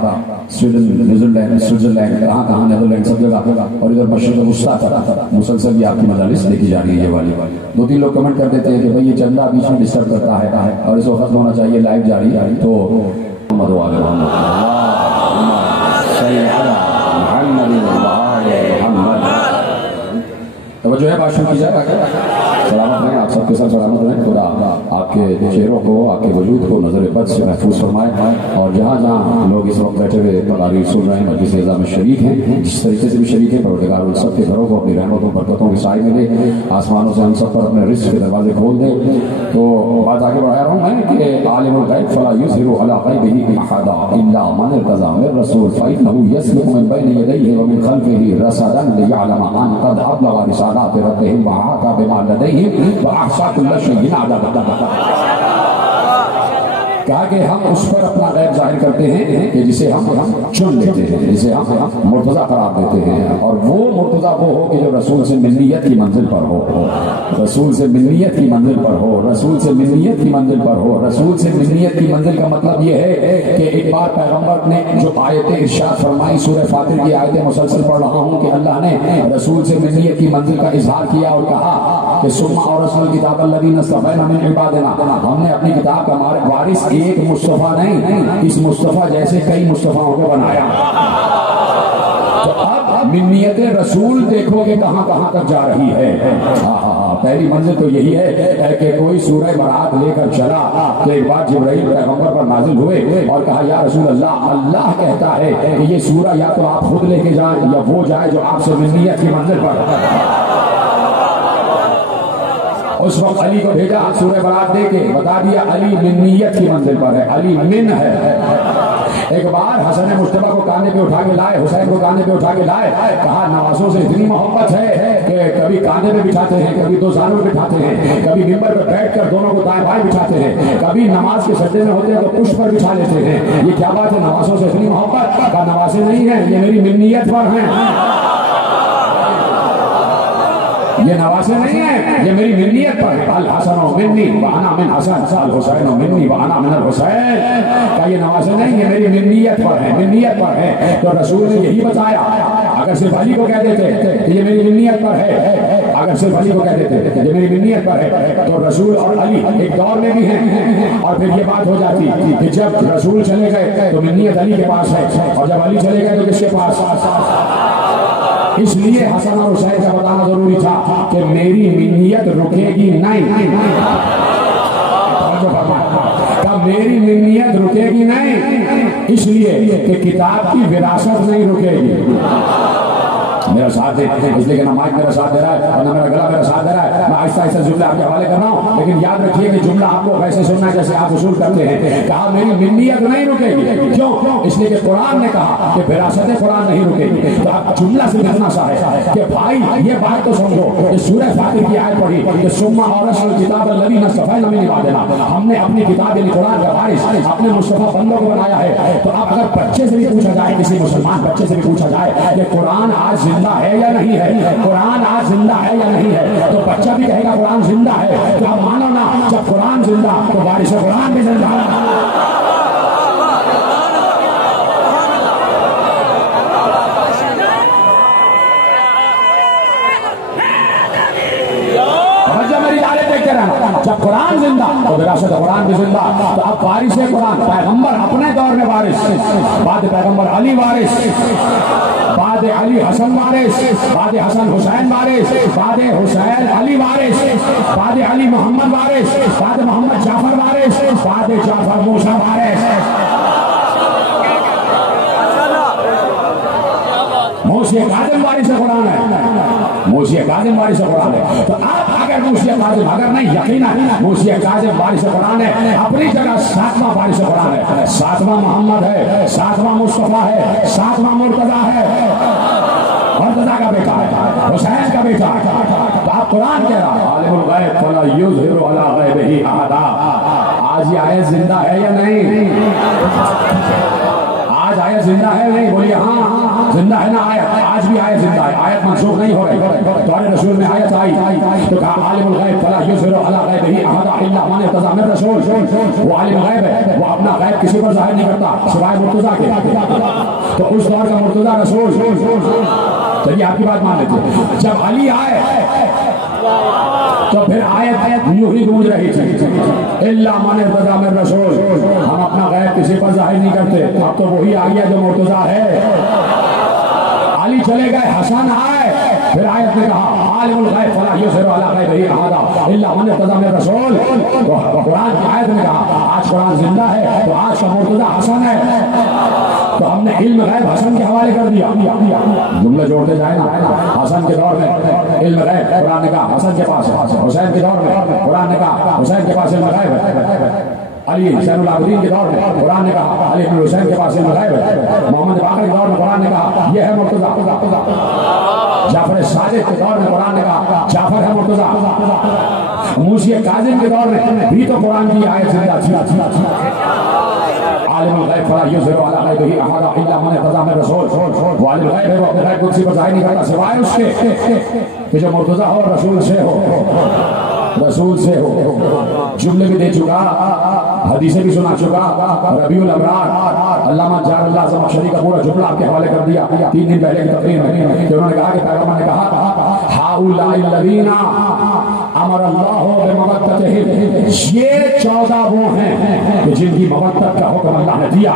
سویڈن، نیوزی سوئٹزرلینڈ، کہاں نیدرلینڈ، سب جگہ، اور ادھر مشرق وسطیٰ تک مسلسل بھی آپ کی مجالس دیکھی جا رہی ہے. یہ والی 2-3 لوگ کمنٹ کر دیتے ہیں کہ بھئی یہ چندہ بیچ میں ڈسٹرب کرتا ہے اور اس کو ختم ہونا چاہیے، لائیو جاری ہے. تو محمد و آل محمد، توجہ ہے، بات شروع کی جائے. سلامت رہیں آپ سب کے ساتھ، سلامت رہیں. خدا آپ کے چہروں کو، آپ کے وجود کو نظر بد سے محفوظ فرمائے. اور جہاں جہاں لوگ اس وقت بیٹھے ہوئے تقاریر سن رہے ہیں، مجلس اعزاز میں شریک ہیں، جس طریقے سے بھی شریک ہیں، پروردگار ان سب کے گھروں کو اپنی رحمتوں برکتوں کے سائے میں دے، آسمانوں سے ہم سب پر اپنے رزق کے دروازے کھول دے. تو بات آگے بڑھا رہا ہوں میں کہ عالم الغیب فلا یظہر علی غیبہ احدا الا من ارتضی من رسول فإنه يسلك من بين يديه ومن خلفه رصدا ليعلم ان قد ابلغ رسالات ربه وأحاط بما لديه وأحصى كل شيء عددا. کہا کہ ہم اس پر اپنا غیب ظاہر کرتے ہیں کہ جسے ہم چن لیتے ہیں، جسے ہم مرتضی قرار دیتے ہیں. اور وہ مرتضی وہ ہو کہ جو رسول سے ملنیت کی منزل پر ہو، رسول سے ملنیت کی منزل پر ہو، رسول سے ملنیت کی منزل پر ہو. رسول سے ملنیت کی منزل کا مطلب یہ ہے کہ ایک بار پیغمبر نے جو آیتیں ارشاد فرمائی، سورہ فاطر کی آیتیں مسلسل پڑھ رہا ہوں کہ اللہ نے رسول سے ملنیت کی منزل کا اظہار کیا اور کہا کہ ثم اورثنا الکتاب الذین اصطفینا من عبادنا، ہم نے اپنی کتاب کا ہمارے وارث ایک مصطفیٰ نہیں، اس مصطفیٰ جیسے کئی مصطفیٰوں کو بنایا. تو اب منیت رسول دیکھو کہ کہاں کہاں تک جا رہی ہے. پہلی منزل تو یہی ہے کہ کوئی سورہ برات لے کر چلا تو ایک بار جبرائیل پیغمبر پر نازل ہوئے اور کہا یا رسول اللہ، اللہ کہتا ہے کہ یہ سورہ یا تو آپ خود لے کے جائیں یا وہ جائے جو آپ سے منیت کی منزل پر. اس وقت علی کو بھیجا، سورہ برات دے کے بتا دیا علی منیت کی منزل پر ہے، علی من ہے. ایک بار حسن مجتبیٰ کو کاندھے پہ اٹھا کے لائے، حسین کو کاندھے پہ اٹھا کے لائے، کہا نوازوں سے اتنی محبت ہے کہ کبھی کاندھے پہ بٹھاتے ہیں، کبھی 2 سانوں پہ بٹھاتے ہیں، کبھی ممبر پہ بیٹھ کر دونوں کو دائیں بائیں بٹھاتے ہیں، کبھی نماز کے سجدے میں ہوتے ہیں تو پشت پر بٹھا لیتے ہیں. یہ کیا بات ہے؟ نوازوں سے اتنی محبت. کا نوازے نہیں ہیں، یہ میری منیت پر ہیں. یہ نوازے نہیں ہیں، یہ میری منیت پر ہے. الحسن منی وانا من حسن، الحسین منی وانا من الحسین. کہ یہ نوازے نہیں، یہ میری منیت پر ہے، منیت پر ہے. تو رسول نے یہی بتایا. اگر صرف علی کو کہہ دیتے کہ یہ میری منیت پر ہے، اگر صرف علی کو کہہ دیتے کہ یہ میری منیت پر ہے، تو رسول اور علی ایک دور میں بھی ہیں. اور پھر یہ بات ہو جاتی کہ جب رسول چلے گئے تو منیت علی کے پاس ہے، اور جب علی چلے گئے تو کس کے پاس؟ اس لیے حسن اور حسین کا بتانا ضروری تھا کہ میری منیت رکے گی نہیں. میری منیت رکے گی نہیں، اس لیے کہ کتاب کی وراثت نہیں رکے گی. میرا ساتھ دے، اس لیے کہ نہ مائک میرا ساتھ دے رہا ہے اور نہ میرا گلا میرا ساتھ دے رہا ہے. میں آہستہ آہستہ آہستہ جملہ آپ کے حوالے کر رہا ہوں، لیکن یاد رکھیے کہ جملہ آپ کو ویسے سننا ہے جیسے آپ اصول کرتے ہیں. کہا میری ملیت نہیں رکے گی. کیوں؟ اس لیے کہ قرآن نے کہا کہ وراثت قرآن نہیں رکے گی. تو آپ جملہ سے اتنا سا ہے کہ بھائی یہ بات تو سمجھو کہ سورہ فاتر کی آیت پڑھی کہ ثم اورثنا الکتاب الذین اصطفینا من عبادنا، ہم نے اپنی کتاب یعنی قرآن کا وارث اپنے مصطفیٰ بندوں کو بنایا ہے. تو اب اگر بچے سے بھی پوچھا جائے، کسی مسلمان بچے سے بھی پوچھا جائے کہ قرآن آج زندہ ہے یا نہیں ہے، قرآن آج زندہ ہے یا نہیں ہے، تو بچہ بھی کہے گا قرآن زندہ ہے. تو آپ مانو نا، جب قرآن زندہ تو وارث قرآن بھی زندہ ہے. جب قرآن زندہ تو وراثت قرآن بھی زندہ. تو اب وارث قرآن پیغمبر اپنے دور میں وارث، بعد پیغمبر علی وارث، بعد علی حسن وارث، بعد حسن حسین وارث، بعد حسین علی وارث، بعد علی محمد وارث، بعد محمد جعفر وارث، بعد جعفر موسیٰ وارث. موسی کاظم وارث قرآن ہے، موسی کاظم وارث قرآن ہے. تو آپ اگر موسی کاظم اگر نہیں یقینا موسی کاظم وارث قرآن ہے، اپنی جگہ ساتواں وارث قرآن ہے. ساتواں محمد ہے، ساتواں مصطفیٰ ہے، ساتواں مرتضیٰ ہے، مرتضیٰ کا بیٹا ہے، حسین کا بیٹا ہے. تو آپ قرآن کہہ رہا ہے عالم الغیب فلا یظہر علی غیبہ احدا. آج یہ آیت زندہ ہے یا نہیں؟ آج آیت زندہ ہے نہیں؟ بولیے ہاں زندہ ہے نا آیت. آج بھی آیت زندہ ہے، آیت منسوخ نہیں ہو رہی. تمہارے رسول میں آیت آئی تو کہا عالم الغیب فلا یظہر علی غیبہ احدا الا من ارتضی من رسول. وہ عالم غیب ہے، وہ اپنا غیب کسی پر ظاہر نہیں کرتا سوائے مرتضیٰ کے. تو اس دور کا مرتضیٰ رسول. چلیے آپ کی بات مان لیتے ہیں. جب علی آئے تو پھر آیت یوں ہی گونج رہی تھی الا من ارتضی من رسول. ہم اپنا غیب کسی پر ظاہر نہیں کرتے. اب تو وہی آ گیا جو مرتضیٰ ہے. علی چلے گئے، حسن آئے، پھر آیت نے کہا عالم الغیب فلا یظہر علی غیبہ احدا الا من ارتضی من رسول. قرآن کی آیت نے کہا آج قرآن زندہ ہے تو آج کا مرتضیٰ حسن ہے. تو ہم نے علم غیب حسن کے حوالے کر دیا. جملے جوڑتے جائیں نا. حسن کے دور میں علم غیب قرآن نے کہا حسن کے پاس ہے. حسین کے دور میں قرآن نے کہا حسین کے پاس علم غیب ہے. علی زین العابدین کے دور میں قرآن نے کہا علی بن حسین کے پاس علم غیب ہے. محمد باقر کے دور میں قرآن نے کہا یہ ہے مرتضیٰ. جعفر صادق کے دور میں قرآن نے کہا جعفر ہے مرتضیٰ. موسی کاظم کے دور میں بھی تو قرآن کی آیت زندہ تھی. عالم الغیب فلا یظہر علی غیبہ احدا الا من ارتضی من رسول. وہ عالم الغیب ہے، وہ اپنے غیب کو کسی پر ظاہر نہیں کرتا سوائے اس کے کہ جو مرتضیٰ ہو رسول سے ہو. رسول سے ہو. جملے بھی دے چکا، حدیثیں بھی سنا چکا. ربیع الابرار علامہ جار اللہ زمخشری کا پورا جملہ آپ کے حوالے کر دیا 3 دن پہلے کی تقریر میں کہ انہوں نے کہا کہ پیغمبر نے کہا ہؤلاء الذین امر اللہ بمودتہم. یہ 14 وہ ہیں کہ جن کی مودت کا حکم اللہ نے دیا.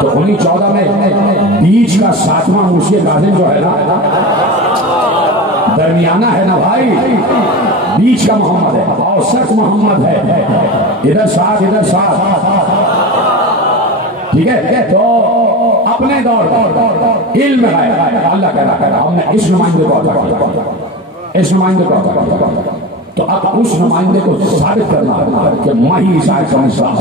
تو انہی 14 میں بیچ کا 7واں موسی کاظم جو ہے نا درمیانہ ہے نا بھائی، بیچ کا محمد ہے، اوسط محمد ہے. ادھر ساتھ ادھر ساتھ، ٹھیک ہے. تو اپنے دور علم ہے اللہ کہہ رہا ہم نے اس نمائندے کو عطا کیا، اس نمائندے کو عطا کیا. تو اب اس نمائندے کو ثابت کرنا ہے کہ میں ہی عیسائی کا مثال،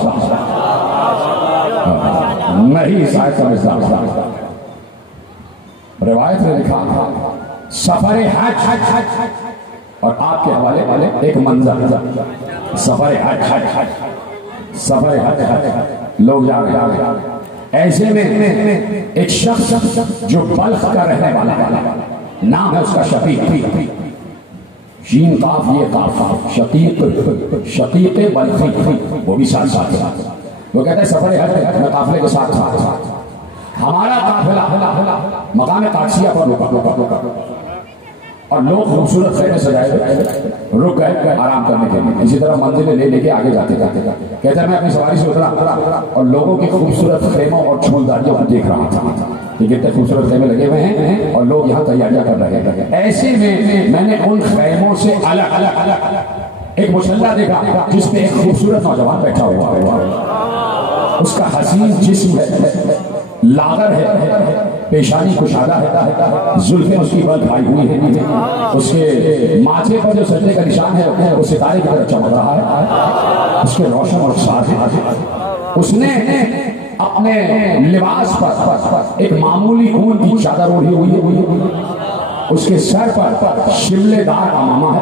میں ہی عیسائی کا مثال. روایت نے لکھا سفر حج اور آپ کے حوالے والے ایک منظر. سفر حج لوگ جا رہے ہیں. ایسے میں ایک شخص جو بلخ کا رہنے والا نام ہے اس کا شقیق. شین قاف یہ قاف شقیق بلخی، وہ بھی ساتھ ساتھ. وہ کہتے ہیں سفر حج میں قافلے کے ساتھ ساتھ ہمارا قافلہ مقام قادسیہ پر رکا اور لوگ خوبصورت خیمے سجائے رک گئے آرام کرنے کے لیے. اسی طرح منزلیں لے کے آگے جاتے کہتے ہیں میں اپنی سواری سے اترا اور لوگوں کی خوبصورت خیموں اور چھولداریوں کو دیکھ رہا تھا کہ کتنے خوبصورت خیمے لگے ہوئے ہیں اور لوگ یہاں تیاریاں کر رہے ہیں. ایسے میں نے ان خیموں سے الگ ایک مصلی دیکھا جس پہ ایک خوبصورت نوجوان بیٹھا ہوا. اس کا حسین جسم ہے لاغر ہے، پیشانی کشادہ ہے، زلفیں اس کی بل کھائی ہوئی ہیں، اس کے ماتھے پر جو سجدے کا نشان ہے وہ ستارے کی طرح چمک رہا ہے، اس کے روشن اور ساتھ اس نے اپنے لباس پر ایک معمولی اون کی چادر اوڑھی ہوئی ہے، اس کے سر پر شملے دار امامہ ہے،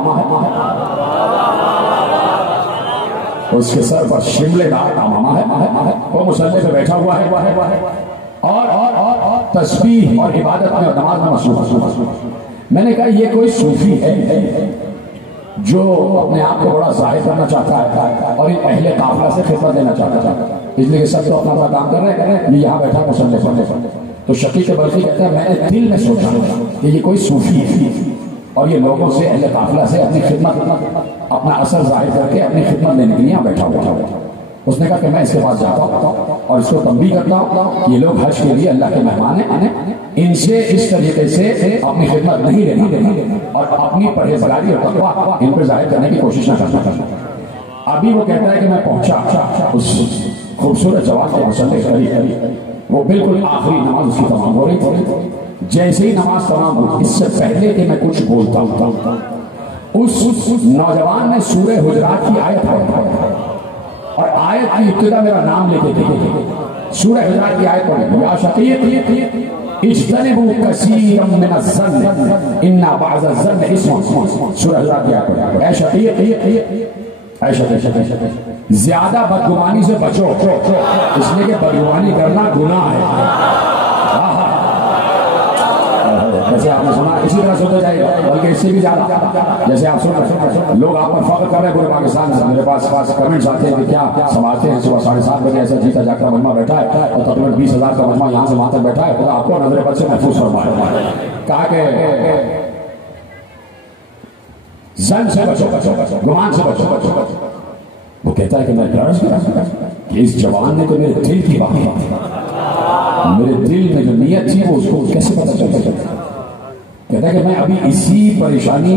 اس کے سر پر شملے دار امامہ ہے، وہ مصلی پہ بیٹھا ہوا ہے اور تسبیح اور عبادت میں اور نماز میں مصروف۔ میں نے کہا یہ کوئی صوفی ہے جو اپنے آپ کو بڑا ظاہر کرنا چاہتا ہے اور ان اہل قافلہ سے خدمت لینا چاہتا ہے، اس لیے کہ سب تو اپنا اپنا کام کر رہے ہیں، یہ یہاں بیٹھا مصلی پر۔ تو شقیق بلخی کہتا ہے میں نے دل میں سوچا کہ یہ کوئی صوفی ہے اور یہ لوگوں سے اہل قافلہ سے اپنی خدمت اپنا اثر ظاہر کر کے اپنی خدمت لینے کے لیے بیٹھا ہوا۔ اس نے کہا کہ میں اس کے پاس جاتا ہوں اور اس کو تنبیہ کرتا ہوں یہ لوگ حج کے لیے اللہ کے مہمان ہیں، ان سے اس طریقے سے اپنی خدمت نہیں لینا اور اپنی پرہیزگاری اور تقویٰ ان پہ ظاہر کرنے کی کوشش نہ کرنا۔ ابھی وہ کہتا ہے کہ میں پہنچا اس خوبصورت جوان کے مصلی کے قریب، وہ بالکل آخری نماز اس کی تمام ہو رہی تھی۔ جیسے ہی نماز تمام ہوئی، اس سے پہلے کہ میں کچھ بولتا ہوں، اس نوجوان نے سورہ حجرات کی آیت پڑھی اور آیت کی ابتدا میرا نام لے کے دیکھے، سورہ حجرات کی آیت پڑھی، یا شقیق اجتنبوا کثیرا من الظن ان بعض الظن اسم۔ سورہ حجرات کی آیت پڑھی، اے شقیق، اے شقیق زیادہ بدگمانی سے بچو، اس لیے کہ بدگمانی کرنا گناہ ہے۔ جیسے آپ نے سنا اسی طرح سوچا جائے گا، بلکہ اس سے بھی زیادہ، جیسے آپ سنا لوگ آپ پر فخر کر رہے ہیں پورے پاکستان سے، میرے پاس کمنٹس آتے ہیں کہ کیا سنبھالتے ہیں، صبح 7:30 بجے ایسا جیتا جاگتا مجمع بیٹھا ہے اور تقریباً 20,000 کا مجمع یہاں سے وہاں تک بیٹھا ہے، خدا آپ کو نظر بد سے محفوظ فرمائے۔ کہا کہ زن سے بچو، گمان سے بچو۔ وہ کہتا ہے کہ میں عرض کرا کہ اس جوان نے تو میرے دل کی بات کی، میرے دل میں جو نیت تھی وہ اس کو کیسے پتہ چلتا؟ کہتا ہے کہ میں ابھی اسی پریشانی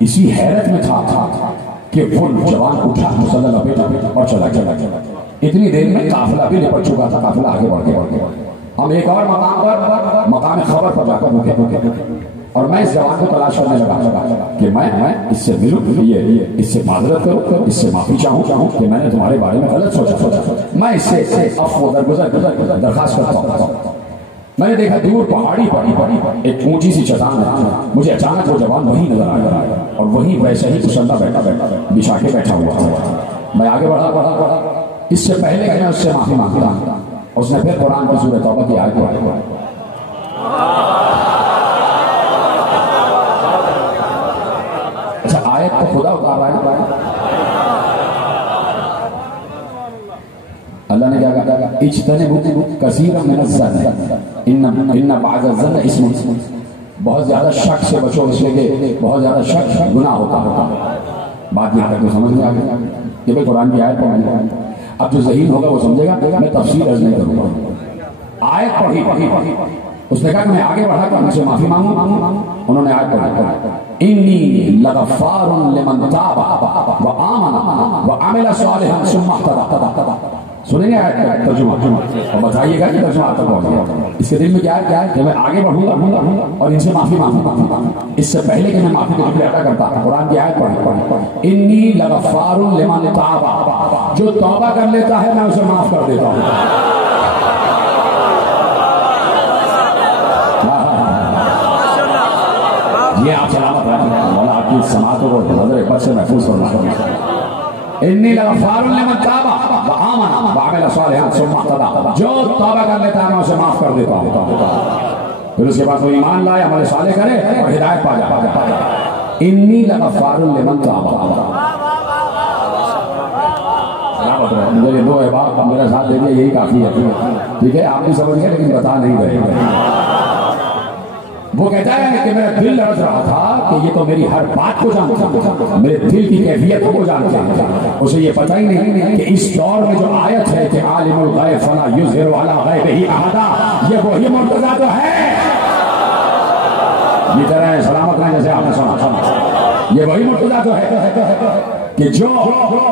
اسی حیرت میں تھا کہ وہ جوان اٹھا مصلی لپیٹا اور چلا۔ اتنی دیر میں قافلہ بھی نپٹ چکا تھا، قافلہ آگے بڑھ گیا۔ ہم ایک اور مقام پر مقام خبر پر جا کر رکے اور میں اس جوان کو تلاش کرنے لگا کہ میں اس سے ملوں، اس سے معذرت کروں، اس سے معافی چاہوں کہ میں نے تمہارے بارے میں غلط سوچا، میں اس سے عفو درگزر درخواست کرتا ہوں۔ میں نے دیکھا دور پہاڑی پر ایک اونچی سی چٹان ہے، مجھے اچانک وہ جوان وہیں نظر آیا اور وہیں ویسے ہی کشندہ بیٹھا بچھا کے بیٹھا ہوا تھا۔ میں آگے بڑھا، اس سے پہلے کہ میں اس سے معافی مانگتا، اس نے پھر قرآن کی سورہ توبہ کی آیت پڑھی۔ اچھا آیت کو خدا اتار رہا ہے، اللہ نے کیا کہا؟ اجتنبوا کثیرا من الظن ان بعض الظن اسم۔ بہت زیادہ شک سے بچو، اس لیے کہ بہت زیادہ شک گناہ ہوتا۔ بات یہاں تک تو سمجھ میں آ گیا کہ بھائی قرآن کی آیت پڑھی، اب جو ذہین ہوگا وہ سمجھے گا، میں تفسیر عرض نہیں کروں گا۔ آیت پڑھی، اس نے کہا کہ میں آگے بڑھا کر ان سے معافی مانگوں۔ انہوں نے آیت پڑھی، انی لغفار لمن تاب وآمن وعمل صالحا ثم اهتدى۔ سنیں گے آیت کا ترجمہ اور بتائیے گا کہ ترجمہ آپ تک پہنچ گیا۔ اس کے دل میں کیا ہے کہ میں آگے بڑھوں گا اور ان سے معافی مانگوں گا، اس سے پہلے کہ میں معافی کا ذکر ادا کرتا۔ قرآن کی آیت پڑھی، انی لغفار لمن تاب، جو توبہ کر لیتا ہے میں اسے معاف کر دیتا ہوں۔ یہ آپ سلامت رہے، مولا آپ کی سماعتوں کو نظر بد سے محفوظ فرمائے۔ انی لغفار لمن تاب وآمن وعمل صالحا ثم اهتدى، جو توبہ کر لیتا ہے میں اسے معاف کر دیتا ہوں۔ پھر اس کے بعد وہ ایمان لائے، عمل صالح کرے اور ہدایت پا جائے۔ انی لغفار لمن تاب۔ مجھے دو احباب میرا ساتھ دے دیا، یہی کافی ہے، ٹھیک ہے؟ آپ نہیں سمجھ گئے لیکن بتا نہیں رہے۔ وہ کہتا ہے کہ میرا دل لرز رہا تھا کہ یہ تو میری ہر بات کو جانتا، میرے دل کی کیفیت کو جانتا، اسے یہ پتہ ہی نہیں کہ اس دور میں جو آیت ہے کہ عالم الغیب فلا یظہر علی غیبہ احدا، یہ وہی مرتضیٰ تو ہے۔ یہ طرح سلامت رہیں جیسے آپ نے سنا، یہ وہی مرتضیٰ تو ہے۔ کہ جو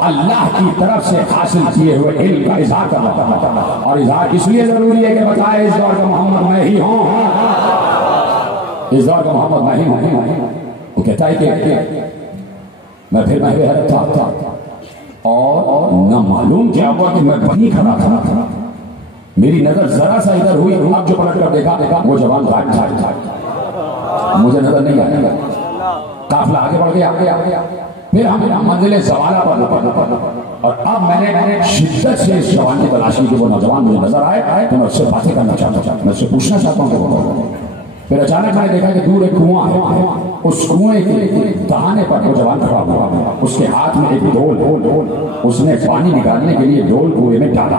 اللہ کی طرف سے حاصل کیے ہوئے علم کا اظہار کر رہا ہے، اور اظہار اس لیے ضروری ہے کہ بتائے اس دور کا محمد میں ہی ہوں، اس دور کا محمد میں ہی ہوں۔ وہ کہتا ہے کہ میں پھر بے حیرت تھا اور نہ معلوم کیا ہوا کہ میں وہیں کھڑا تھا، میری نظر ذرا سا ادھر ہوئی، اب جو پلٹ کر دیکھا وہ جوان تھا، مجھے نظر نہیں آیا، قافلہ آگے بڑھ گیا، پھر ہم منزل زوالہ پر، اور اب میں نے شدت سے اس جوان کی تلاش کی کہ وہ نوجوان مجھے نظر آئے تو میں اس سے باتیں کرنا چاہتا ہوں، میں اس سے پوچھنا چاہتا ہوں۔ پھر اچانک میں نے دیکھا کہ دور ایک کنواں ہے، اس کنویں کے دہانے پر وہ جوان کھڑا ہوا، اس کے ہاتھ میں ایک ڈول، اس نے پانی نکالنے کے لیے ڈول کنویں میں ڈالا،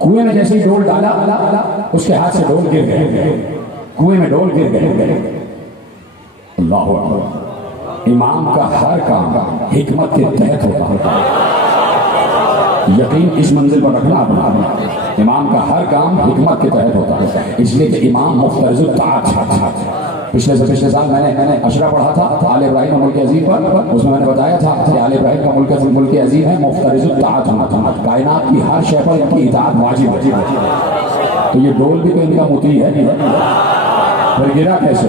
کنویں میں جیسے ہی ڈول ڈالا اس کے ہاتھ سے ڈول گر گئے، کنویں میں ڈول گر گئے۔ اللہ اکبر! امام کا ہر کام حکمت کے تحت ہوتا ہے، یقین اس منزل پر رکھنا اپنا، امام کا ہر کام حکمت کے تحت ہوتا ہے، اس لیے کہ امام مفترض الطاعت تھا۔ پچھلے سال میں نے اشرا پڑھا تھا آل ابراہیم کا ملک عظیم پر، اس میں میں نے بتایا تھا کہ آل ابراہیم کا ملک عظیم ہے مفترض الطاعت ہونا تھا، کائنات کی ہر شے پر ان کی اطاعت واجب ہے، تو یہ ڈول بھی تو ان کا مطیع ہے، پھر گرا کیسے؟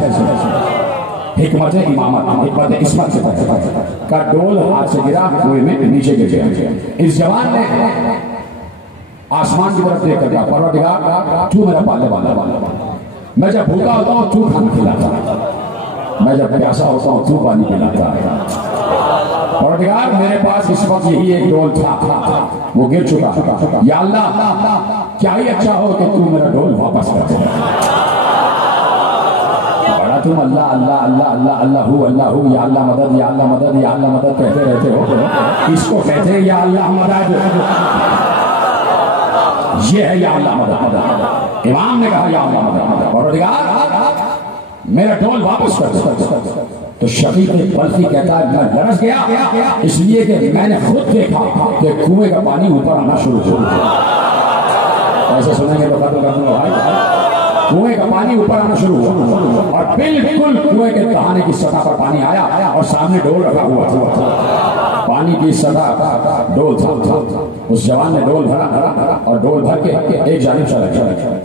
حکمت امامت، حکمت عصمت سے کا ڈول ہاتھ سے گرا، کنویں میں نیچے گر گیا۔ اس جوان نے آسمان کی طرف دیکھ کر کہا پروردگار تو میرا پالنے والا، میں جب بھوکا ہوتا ہوں تو کھانا کھلاتا ہے، میں جب پیاسا ہوتا ہوں تو پانی پلاتا ہے، پروردگار میرے پاس اس وقت یہی ایک ڈول تھا، وہ گر چکا، یا اللہ کیا ہی اچھا ہو کہ تو میرا ڈول واپس کر دے۔ تم اللہ اللہ اللہ اللہ اللہ ہو یا اللہ مدد یا اللہ مدد یا اللہ مدد کہتے رہتے ہو، اس کو کہتے ہیں یا اللہ مدد، یہ ہے یا اللہ مدد۔ امام نے کہا یا اللہ مدد، پروردگار میرا ڈول واپس کر دو، تو شقیق بلخی کہتا ہے میں لرز گیا، اس لیے کہ میں نے خود دیکھا کہ کنویں کا پانی اوپر آنا شروع ہوا۔ ایسے سنیں گے تو ختم کر دوں بھائی، کنویں کا پانی اوپر آنا شروع ہوا اور بالکل کنویں کے دہانے کی سطح پر پانی آیا اور سامنے ڈول رکھا ہوا تھا، پانی کی سطح ڈول تھا، اس جوان نے ڈول بھرا اور ڈول بھر کے ایک جانب چلا گیا،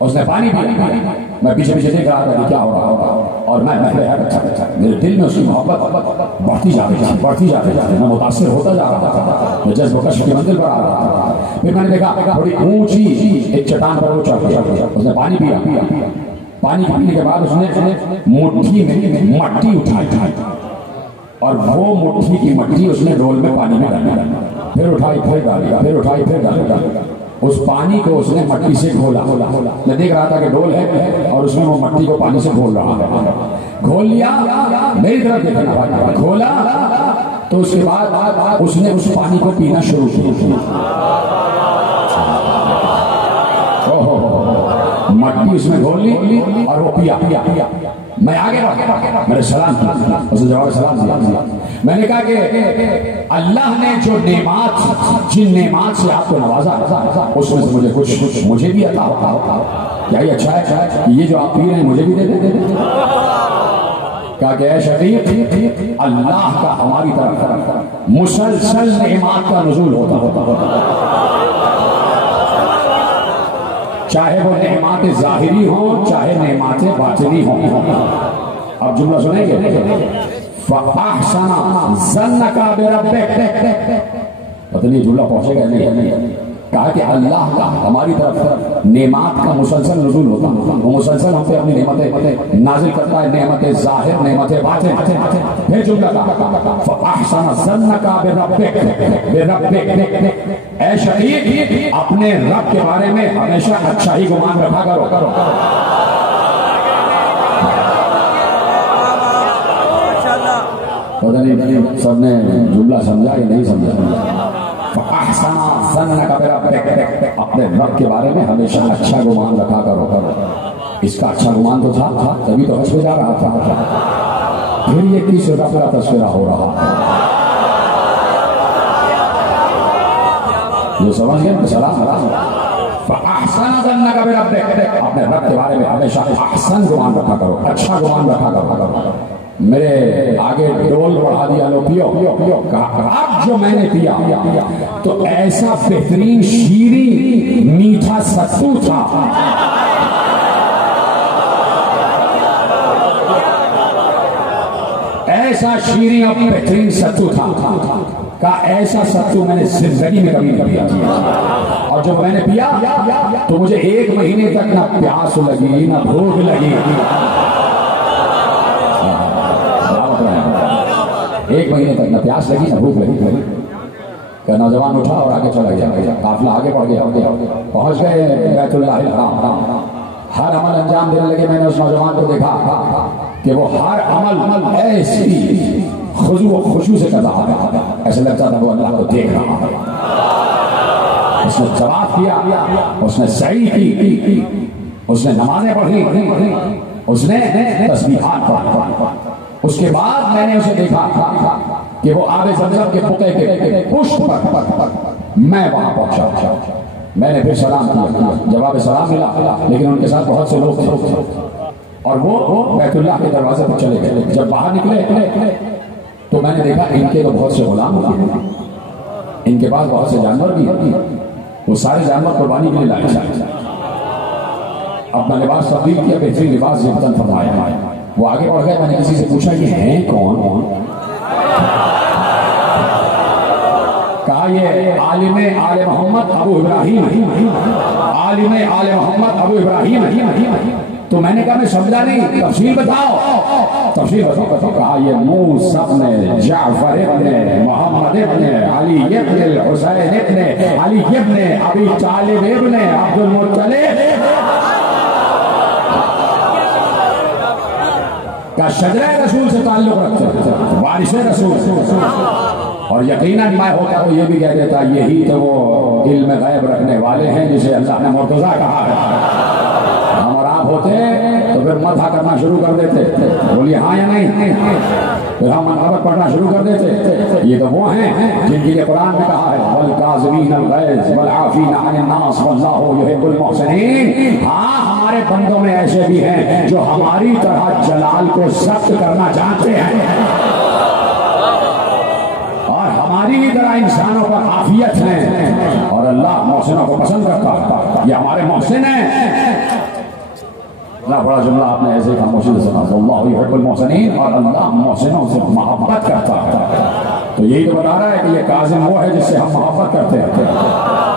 اس نے پانی پیا، میں پیچھے دیکھ رہا تھا کہ کیا ہو رہا ہوگا، اور میں میرے دل میں اس کی محبت بڑھتی جا رہی تھی، میں متاثر ہوتا جا رہا تھا، میں جذب کش کی منزل پر آ رہا تھا۔ پھر میں نے دیکھا تھوڑی اونچی ایک چٹان پر وہ چڑھ گیا، اس نے پانی پیا، پانی پینے کے بعد اس نے مٹھی میں مٹی اٹھائی اور وہ مٹھی کی مٹی اس نے ڈول میں پانی میں ڈالی، پھر اٹھائی پھر ڈالی، پھر اٹھائی پھر ڈالی، اس پانی کو اس نے مٹی سے گھولا، میں دیکھ رہا تھا کہ ڈول ہے اور اس میں وہ مٹی کو پانی سے گھول رہا ہے، گھول لیا، میری طرف دیکھنا، گھولا تو اس کے بعد اس نے اس پانی کو پینا شروع کیا، مٹی اس میں گھول لی اور وہ پیا، میں آگے رہا، میں نے سلام کیا، اس نے جواب سلام دیا، میں نے کہا کہ اللہ نے جو نعمات جن نعمات سے آپ کو نوازا اس میں سے مجھے کچھ مجھے بھی عطا ہوتا، کیا ہی اچھا ہے کہ یہ جو آپ پی رہے ہیں مجھے بھی دے دے۔ کہا کہ اے شریف اللہ کا ہماری طرف مسلسل نعمات کا نزول ہوتا، چاہے وہ نعمات ظاہری ہوں چاہے نعمات باطنی ہوں۔ اب جملہ سنیں گے، فَأَحْسَنَ ظَنَّكَ بِرَبِّكَ، پتہ نہیں جملہ پہنچے گا نہیں، کہا کہ اللہ کا ہماری طرف نعمات کا مسلسل نزول ہوتا، وہ مسلسل ہم پہ اپنی نعمتیں نازل کرتا ہے، نعمت ظاہر نعمت باطن۔ پھر جملہ کہا فَأَحْسَنَ ظَنَّكَ بِرَبِّكَ، اے شریف اپنے رب کے بارے میں ہمیشہ اچھا ہی گمان رکھا کرو۔ پتہ نہیں سب نے جملہ سمجھا یا نہیں سمجھا؟ فَأَحْسَنَ ظَنَّكَ بِرَبِّكَ، اپنے رب کے بارے میں ہمیشہ اچھا گمان رکھا کرو۔ اس کا اچھا گمان تو تھا تبھی تو حج پہ جا رہا تھا، پھر یہ کس رب کا تذکرہ ہو رہا ہے، جو سمجھ گئے سلام۔ فَأَحْسَنَ ظَنَّكَ بِرَبِّكَ، اپنے رب کے بارے میں ہمیشہ احسن گمان رکھا کرو، اچھا گمان رکھا کرو۔ میرے آگے ڈول بڑھا دیا، لو پیو پیو. اب جو میں نے پیا تو ایسا بہترین شیریں میٹھا ستو تھا، ایسا شیریں اور بہترین ستو تھا کا ایسا ستو میں نے زندگی میں کبھی نہیں پیا. اور جب میں نے پیا تو مجھے 1 مہینے تک نہ پیاس لگی نہ بھوک لگی. 1 مہینے تک نہ پیاس لگی نہ بھوک لگی. کہ نوجوان اٹھا اور آگے چلا گیا، قافلہ آگے بڑھ گیا، پہنچ گئے بیت اللہ الحرام. ہر عمل انجام دینے لگے. میں نے اس نوجوان کو دیکھا کہ وہ ہر عمل ایسی خضوع و خشوع سے کر رہا ہے، ایسا لگتا تھا وہ اللہ کو دیکھ رہا ہے. اس نے طواف کیا، اس نے سعی کی، اس نے نمازیں پڑھی، اس نے تسبیحات پڑھی. اس کے بعد میں نے اسے دیکھا کہ وہ آب زمزم کے بقعے کے پشت پر میں وہاں پہنچا. میں نے پھر سلام کیا، جواب سلام ملا، لیکن ان کے ساتھ بہت سے لوگ تھے اور وہ بیت اللہ کے دروازے پر چلے گئے. جب باہر نکلے تو میں نے دیکھا ان کے تو بہت سے غلام ہیں، ان کے پاس بہت سے جانور بھی ہیں. وہ سارے جانور قربانی کے لیے لائے جائے. اپنا لباس تبدیل کیا، بہترین لباس یکدم فرمایا. وہ آگے بڑھ گئے. میں نے کسی سے پوچھا یہ ہیں کون؟ کہا یہ عالم آل محمد ابو ابراہیم، عالم آل محمد ابو ابراہیم. تو میں نے کہا میں سمجھا نہیں، تفصیل بتاؤ. تفصیل بتاؤ. کہا یہ موسیٰ ابن جعفر ابن محمد ابن علی ابن الحسین ابن علی ابن ابی طالب ابن عبد المطلب کا شجرہ رسول سے تعلق رکھتے ہیں، وارث رسول. اور یقیناً میں ہوتا تو یہ بھی کہہ دیتا یہی تو وہ علم غیب رکھنے والے ہیں جسے اللہ نے مرتضیٰ کہا ہے. ہم اور آپ ہوتے تو پھر مدح کرنا شروع کر دیتے، بولیے ہاں یا نہیں، پھر ہم منقبت پڑھنا شروع کر دیتے. یہ تو وہ ہیں جن کی قرآن میں کہا ہے والکاظمین الغیظ والعافین عن الناس واللہ یحب المحسنین. ہاں ہمارے بندوں میں ایسے بھی ہیں جو ہماری طرح جلال کو ضبط کرنا جانتے ہیں اور ہماری طرح انسانوں پر عافیت ہے، اور اللہ محسنوں کو پسند کرتا ہے. یہ ہمارے محسن ہیں. اللہ بڑا جملہ آپ نے ایسے خاموشی سے سنا، اللہ یحب المحسنین، اور اللہ محسنوں سے محبت کرتا ہے. تو یہی تو بتا رہا ہے کہ یہ کاظم وہ ہے جس سے ہم محبت کرتے ہیں.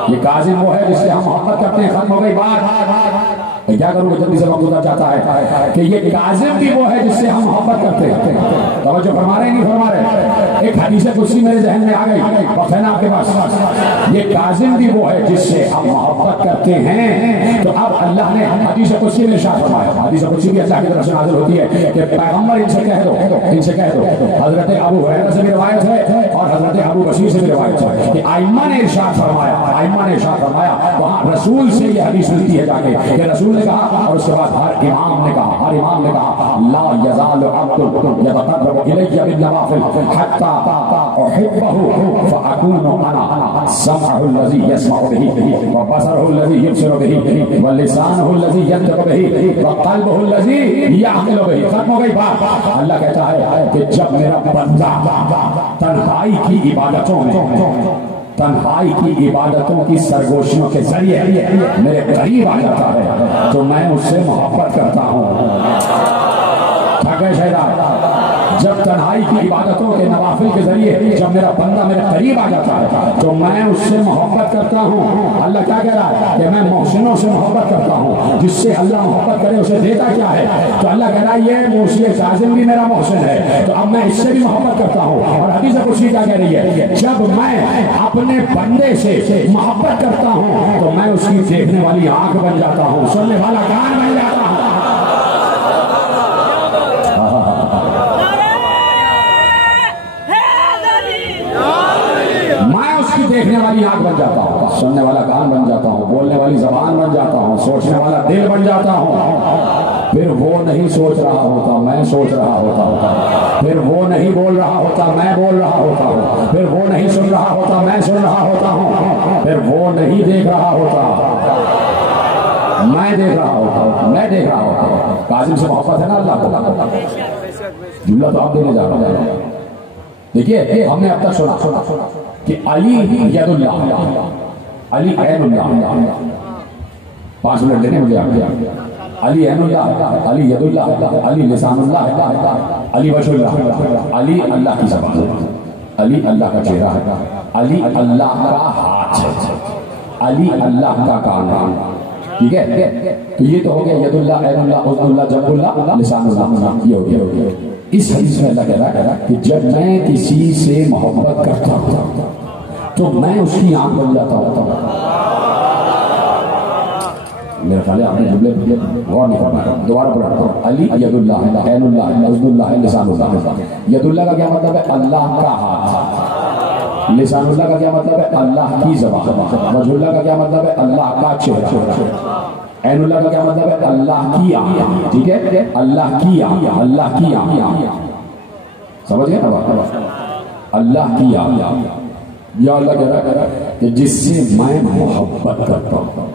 یہ کاظم وہ ہے جس سے ہم محبت کرتے ہیں. ختم ہو گئی بات. کیا کروں گا جلدی سے وقت گزر جاتا ہے کہ یہ کاظم بھی وہ ہے جس سے ہم محبت کرتے ہیں. توجہ فرما رہے نہیں فرما رہے؟ ایک حدیث قدسی میرے ذہن میں آ گئی، وقت ہے نا آپ کے پاس. یہ کاظم بھی وہ ہے جس سے ہم محبت کرتے ہیں. تو اب اللہ نے حدیث قدسی میں ارشاد فرمایا، حدیث قدسی بھی اللہ کی طرف سے نازل ہوتی ہے کہ پیغمبر ان سے کہہ دو، ان سے کہہ دو. حضرت ابو ہریرہ سے بھی روایت ہے اور حضرت ابو بشیر سے بھی روایت ہے کہ ائمہ نے ارشاد فرمایا، ائمہ نے ارشاد فرمایا. وہاں رسول سے یہ حدیث ملتی ہے جا کے کہ رسول نے کہا، اور اس کے بعد ہر امام نے کہا لا یزال عبد یتقرب الی بالنوافل حتی احبه فاکون انا سمعه الذی یسمع به وبصره الذی یبصر به ولسانه الذی ینطق به وقلبه الذی یحمل به. ختم ہو گئی بات. اللہ کہتا ہے کہ جب میرا بندہ تنہائی کی عبادتوں میں، تنہائی کی عبادتوں کی سرگوشیوں کے ذریعے میرے قریب آ جاتا ہے تو میں اس سے محبت کرتا ہوں. جب تنہائی کی عبادتوں کے نوافل کے ذریعے جب میرا بندہ میرے قریب آ جاتا ہے تو میں اس سے محبت کرتا ہوں. اللہ کیا کہہ رہا ہے کہ میں محسنوں سے محبت کرتا ہوں. جس سے اللہ محبت کرے اسے دیتا کیا ہے؟ تو اللہ کہہ رہا ہے یہ موسی کاظم بھی میرا محسن ہے تو اب میں اس سے بھی محبت کرتا ہوں. اور حدیث قدسی کیا کہہ رہی ہے؟ جب میں اپنے بندے سے محبت کرتا ہوں تو میں اس کی دیکھنے والی آنکھ بن جاتا ہوں، سننے والا کان بن جاتا ہوں. دیکھنے والی آنکھ بن جاتا ہوں، سننے والا کان بن جاتا ہوں، بولنے والی زبان بن جاتا ہوں، سوچنے والا دل بن جاتا ہوں. پھر وہ نہیں سوچ رہا ہوتا، میں سوچ رہا ہوتا. پھر وہ نہیں بول رہا ہوتا، میں بول رہا ہوتا ہوں. پھر وہ نہیں سن رہا ہوتا، میں سن رہا ہوتا ہوں. پھر وہ نہیں دیکھ رہا ہوتا، میں دیکھ رہا ہوتا ہوں. میں دیکھ رہا ہوتا ہوں. کاظم سے محبت ہے نا اللہ کو. جملہ تو آپ دینے جا رہا ہوں. دیکھیے ہم نے اب تک سنا کہ علی ید اللہ، علی عین اللہ. 5 منٹ دینے مجھے آپ کے. علی عین اللہ، علی ید اللہ، علی لسان اللہ، علی وجہ اللہ. علی اللہ کی زبان، علی اللہ کا چہرہ ہے، علی اللہ کا ہاتھ ہے، علی اللہ کا کان. ٹھیک ہے؟ تو یہ تو ہو گیا ید اللہ، عین اللہ، عزد اللہ، جب اللہ، لسان اللہ. یہ ہو گیا. اس حدیث میں اللہ کہہ رہا ہے کہ جب میں کسی سے محبت کرتا ہوں تو میں اس کی آنکھ بن جاتا ہوں. میرا خیال ہے آپ نے جملے غور نہیں فرمایا. دوبارہ پڑھتا ہوں. علی ید اللہ، عین اللہ، عزد اللہ، لسان اللہ. ید اللہ کا کیا مطلب ہے؟ اللہ کا ہاتھ. لسان اللہ کا کیا مطلب ہے؟ اللہ کی زبان. وجہ اللہ کا کیا مطلب ہے؟ اللہ کا چہرہ. عین اللہ کا کیا مطلب ہے؟ اللہ کی آنکھ. ٹھیک ہے؟ اللہ کی آنکھ، اللہ کی آنکھ. سمجھ گئے نا؟ اللہ کی آنکھ. یا اللہ کہہ رہا ہے کہ جس سے میں محبت کرتا ہوں،